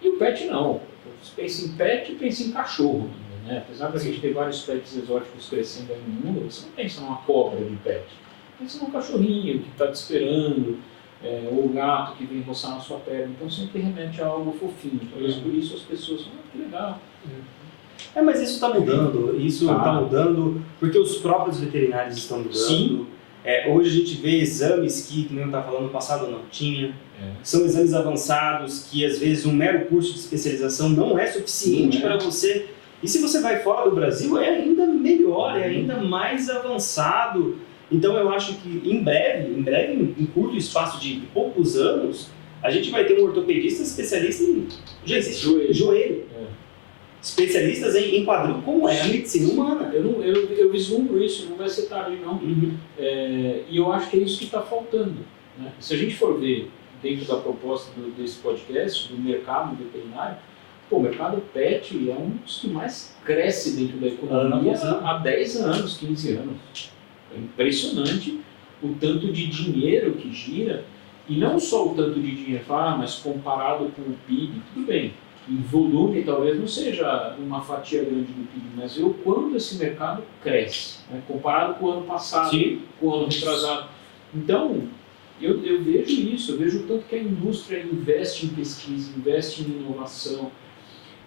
E o pet não. Você pensa em pet e pensa em cachorro. Né? Apesar de a gente ter vários pets exóticos crescendo aí no mundo, você não pensa numa cobra de pet. Pensa num cachorrinho que está te esperando. Ou o gato que vem roçar na sua perna, então sempre remete a algo fofinho. Talvez por isso as pessoas falam, que legal. Mas isso está mudando, está mudando porque os próprios veterinários estão mudando. Sim. Hoje a gente vê exames que nem eu estava falando no passado, não tinha. São exames avançados que às vezes um mero curso de especialização não é suficiente para você. E se você vai fora do Brasil, é ainda melhor, é ainda mais avançado. Então eu acho que em breve, em curto espaço de poucos anos, a gente vai ter um ortopedista especialista em joelho. Especialistas em quadril, como é a medicina humana. Eu vislumbro isso, não vai ser tarde não. E eu acho que é isso que está faltando. Né? Se a gente for ver dentro da proposta desse podcast, do mercado veterinário, o mercado pet é um dos que mais cresce dentro da economia há 10 anos, 15 anos. É impressionante o tanto de dinheiro que gira, e não só o tanto de dinheiro, mas comparado com o PIB, tudo bem, em volume talvez não seja uma fatia grande do PIB, mas ver o quanto esse mercado cresce, né? Comparado com o ano passado, com o ano retrasado. Então, eu vejo isso, eu vejo o tanto que a indústria investe em pesquisa, investe em inovação,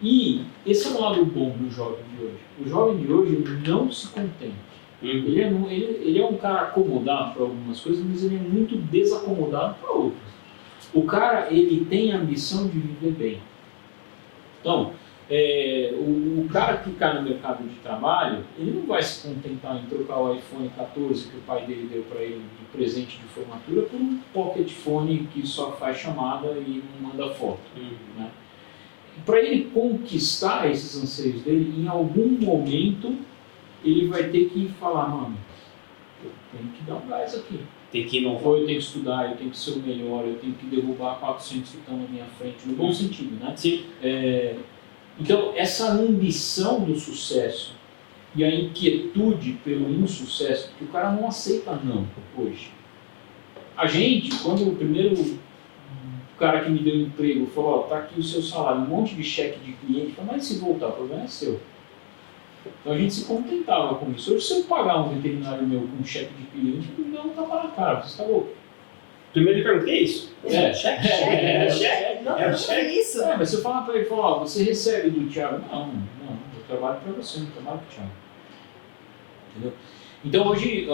e esse é o lado bom do jovem de hoje. O jovem de hoje não se contenta. Ele é um cara acomodado para algumas coisas, mas ele é muito desacomodado para outras. O cara, ele tem a ambição de viver bem. Então, o cara que cai no mercado de trabalho, ele não vai se contentar em trocar o iPhone 14 que o pai dele deu para ele de presente de formatura por um pocket phone que só faz chamada e não manda foto. Né? Para ele conquistar esses anseios dele, em algum momento ele vai ter que falar, mano, eu tenho que dar um gás aqui. Tem que inovar. Eu tenho que estudar, eu tenho que ser o melhor, eu tenho que derrubar 400 que estão na minha frente, no bom sentido, né? Sim. Então, essa ambição do sucesso e a inquietude pelo insucesso, porque o cara não aceita não hoje. A gente, quando o primeiro cara que me deu emprego falou, tá aqui o seu salário, um monte de cheque de cliente, falou, mas se voltar, o problema é seu. Então a gente se contentava com isso. Hoje, se eu pagar um veterinário meu com um cheque de cliente, ele me dá um tapa na cara, você está louco? Primeiro ele pergunta, o que é isso? Cheque. Não, é isso. Mas se eu falar para ele, você recebe do Thiago? Não, eu trabalho para você, não trabalho para o Thiago. Entendeu? Então hoje,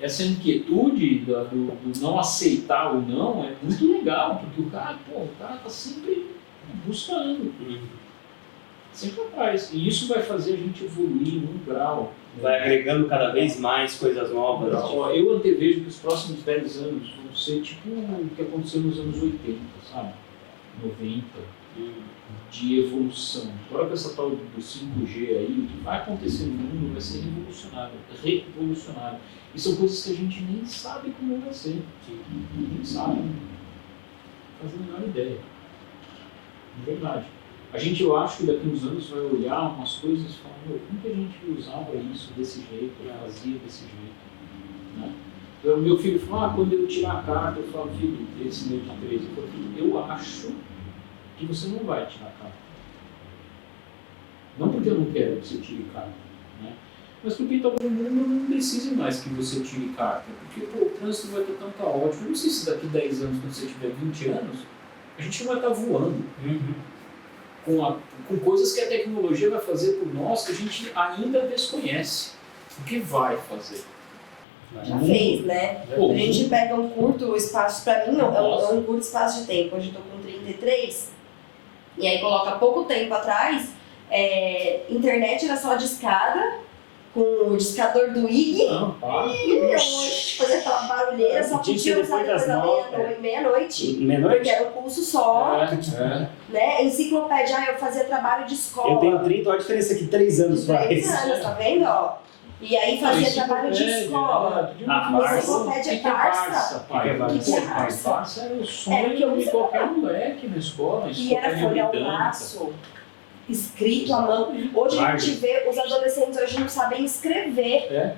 essa inquietude do não aceitar ou não é muito legal, porque o cara está sempre buscando. Sempre atrás. E isso vai fazer a gente evoluir num grau. Vai agregando cada vez mais coisas novas. Eu antevejo que os próximos 10 anos vão ser tipo o que aconteceu nos anos 80, sabe? 90, de evolução. Agora com essa tal do 5G aí, o que vai acontecer no mundo vai ser revolucionário. E são coisas que a gente nem sabe como vai ser. Nem sabe. ideia. De verdade. Eu acho que daqui uns anos vai olhar umas coisas e falar, meu, como que a gente usava isso desse jeito, fazia desse jeito, né? Então, meu filho fala, quando eu tirar a carta, eu falo, filho, esse meu de 13, eu falo, filho, eu acho que você não vai tirar a carta. Não porque eu não quero que você tire carta, né? Mas porque talvez o mundo não precise mais que você tire carta. Porque pô, o trânsito vai estar tão caótico. Eu não sei se daqui 10 anos, quando você tiver 20 anos, a gente não vai estar voando. Com coisas que a tecnologia vai fazer por nós que a gente ainda desconhece. O que vai fazer? Já fez, né? Pô, A gente pega um curto espaço, pra mim é um curto espaço de tempo. Hoje eu tô com 33, e aí coloca pouco tempo atrás, internet era só discada, com o discador do IG, não, para. e hoje fazer aquela barulheira, só podia usar depois da meia-noite, porque era um pulso só, né? Enciclopédia, eu fazia trabalho de escola. Eu tenho 30, olha a diferença aqui, 3 anos faz. 3 anos, tá vendo, ó? E aí fazia trabalho de escola. Enciclopédia Barça. Barça era o sonho de qualquer moleque na escola. E era folha ao laço, escrito à mão. Hoje a gente vê, os adolescentes hoje não sabem escrever.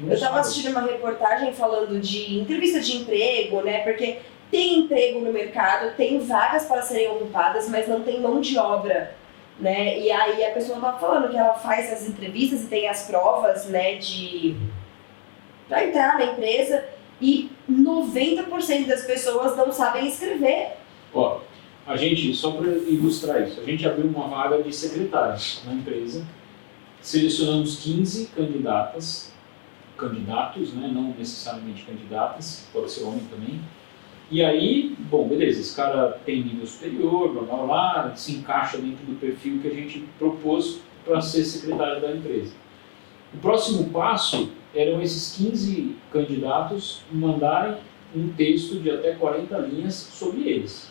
Eu estava assistindo uma reportagem falando de entrevista de emprego, né? Porque tem emprego no mercado, tem vagas para serem ocupadas, mas não tem mão de obra. Né? E aí a pessoa estava falando que ela faz as entrevistas e tem as provas, né, para entrar na empresa, e 90% das pessoas não sabem escrever. Ó, a gente, só para ilustrar isso, a gente abriu uma vaga de secretária na empresa, selecionamos 15 candidatos, né, não necessariamente candidatas, pode ser homem também. E aí, bom, beleza, esse cara tem nível superior, blá blá blá, se encaixa dentro do perfil que a gente propôs para ser secretário da empresa. O próximo passo eram esses 15 candidatos mandarem um texto de até 40 linhas sobre eles.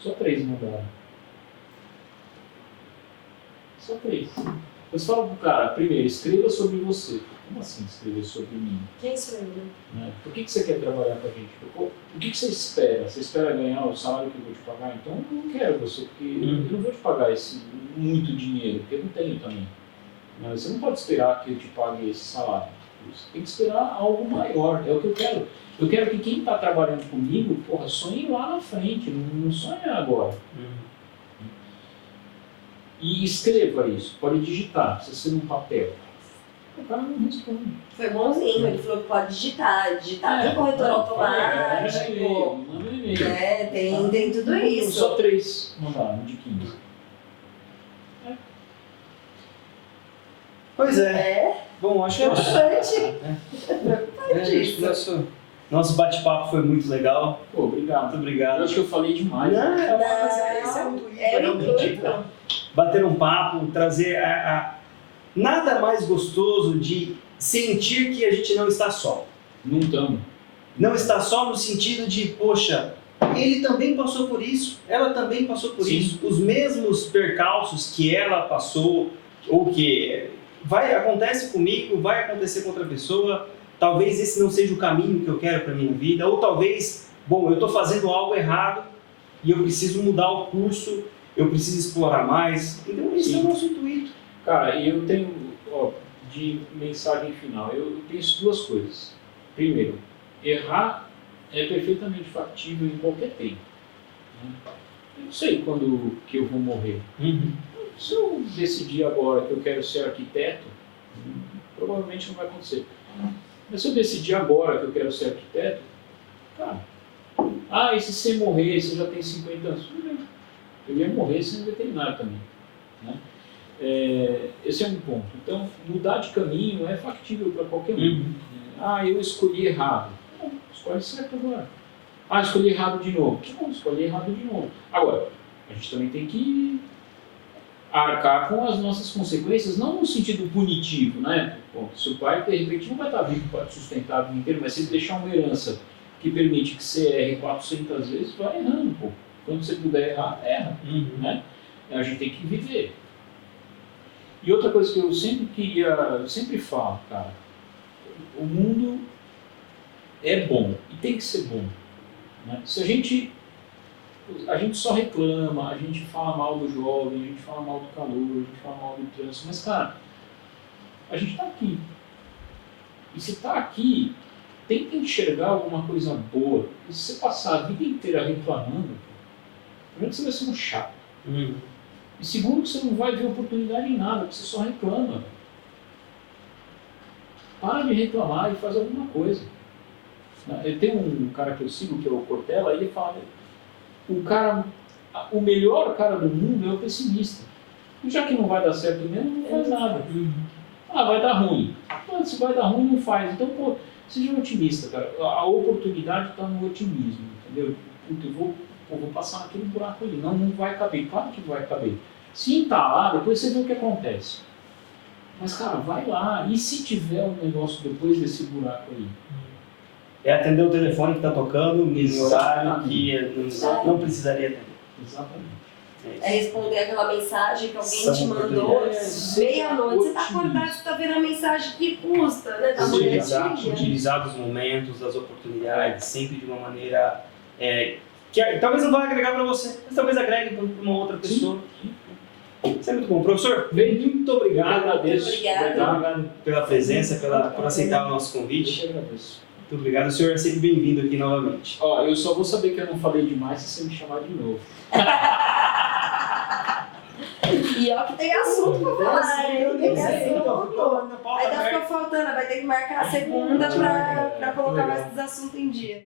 Só 3 mandaram. Só 3. Você fala pro cara, primeiro, escreva sobre você. Como assim escrever sobre mim? Quem sou eu, Né? Por que você quer trabalhar com a gente? O que você espera? Você espera ganhar o salário que eu vou te pagar? Então eu não quero você, porque eu não vou te pagar esse muito dinheiro, porque eu não tenho também. Mas você não pode esperar que eu te pague esse salário. Você tem que esperar algo maior. É o que eu quero. Eu quero que quem está trabalhando comigo, porra, sonhe lá na frente, não sonhe agora. E escreva isso, pode digitar, precisa ser num papel. O cara não responde. Foi bonzinho, ele falou que pode digitar tem corretor automático, manda um e-mail. Tem tudo isso. Só 3 mandaram de 15. Pois é. Bom, acho que nosso bate-papo foi muito legal. Pô, obrigado. Muito obrigado. Eu acho que eu falei demais. Bater um papo, trazer nada mais gostoso de sentir que a gente não está só. Não estamos. Não está só no sentido de, poxa, ele também passou por isso, ela também passou por isso. Os mesmos percalços que ela passou, ou que acontece comigo, vai acontecer com outra pessoa. Talvez esse não seja o caminho que eu quero para minha vida, ou talvez, bom, eu estou fazendo algo errado e eu preciso mudar o curso, eu preciso explorar mais. Então esse é o nosso intuito. Cara, e eu tenho, de mensagem final, eu penso 2 coisas. Primeiro, errar é perfeitamente factível em qualquer tempo. Eu não sei quando que eu vou morrer. Se eu decidir agora que eu quero ser arquiteto, provavelmente não vai acontecer. Mas se eu decidir agora que eu quero ser arquiteto, cara, e se você morrer, você já tem 50 anos? Eu ia morrer sendo veterinário também. Né? Esse é um ponto. Então, mudar de caminho é factível para qualquer um. Eu escolhi errado. Não, escolhe certo agora. Escolhi errado de novo. Não, escolhi errado de novo. Agora, a gente também tem que arcar com as nossas consequências, não no sentido punitivo, né? Bom, seu pai, de repente, não vai estar vivo para te sustentar a vida inteira, mas se ele deixar uma herança que permite que você erre 400 vezes, vai errando, pô. Quando você puder errar, erra. Né? A gente tem que viver. E outra coisa que eu sempre falo, cara, o mundo é bom e tem que ser bom. Né? Se a gente A gente só reclama, a gente fala mal do jovem, a gente fala mal do calor, a gente fala mal do trânsito, mas, cara, a gente tá aqui. E se tá aqui, tenta enxergar alguma coisa boa. E se você passar a vida inteira reclamando, primeiro que você vai ser um chato. E segundo que você não vai ver oportunidade em nada, porque você só reclama. Para de reclamar e faz alguma coisa. Eu tenho um cara que eu sigo, que é o Cortella, ele fala, o melhor cara do mundo é o pessimista. E já que não vai dar certo mesmo, não faz nada. Vai dar ruim. Se vai dar ruim, não faz. Então, pô, seja otimista, cara. A oportunidade está no otimismo, entendeu? Puta, eu vou passar naquele buraco ali. Não vai caber. Claro que vai caber. Se entalar, depois você vê o que acontece. Mas, cara, vai lá. E se tiver um negócio depois desse buraco aí? É atender o telefone que está tocando em horário que não precisaria atender. Exatamente. É responder aquela mensagem que alguém São te mandou oportunidades. meia-noite. Você tá acordado, você tá vendo a mensagem que custa, né? Da manhã Utilizar os momentos, as oportunidades, sempre de uma maneira que talvez não vá agregar para você, mas talvez agregue para uma outra pessoa. Isso é muito bom. Professor, muito obrigado. Agradeço. Obrigado pela presença, por aceitar o nosso convite. Eu que agradeço. Muito obrigado. O senhor é sempre bem-vindo aqui novamente. Ó, eu só vou saber que eu não falei demais se você me chamar de novo. E ó que tem assunto pra falar, hein? Tem assunto. Ainda Ainda ficou faltando, vai ter que marcar a segunda pra colocar mais dos assuntos em dia.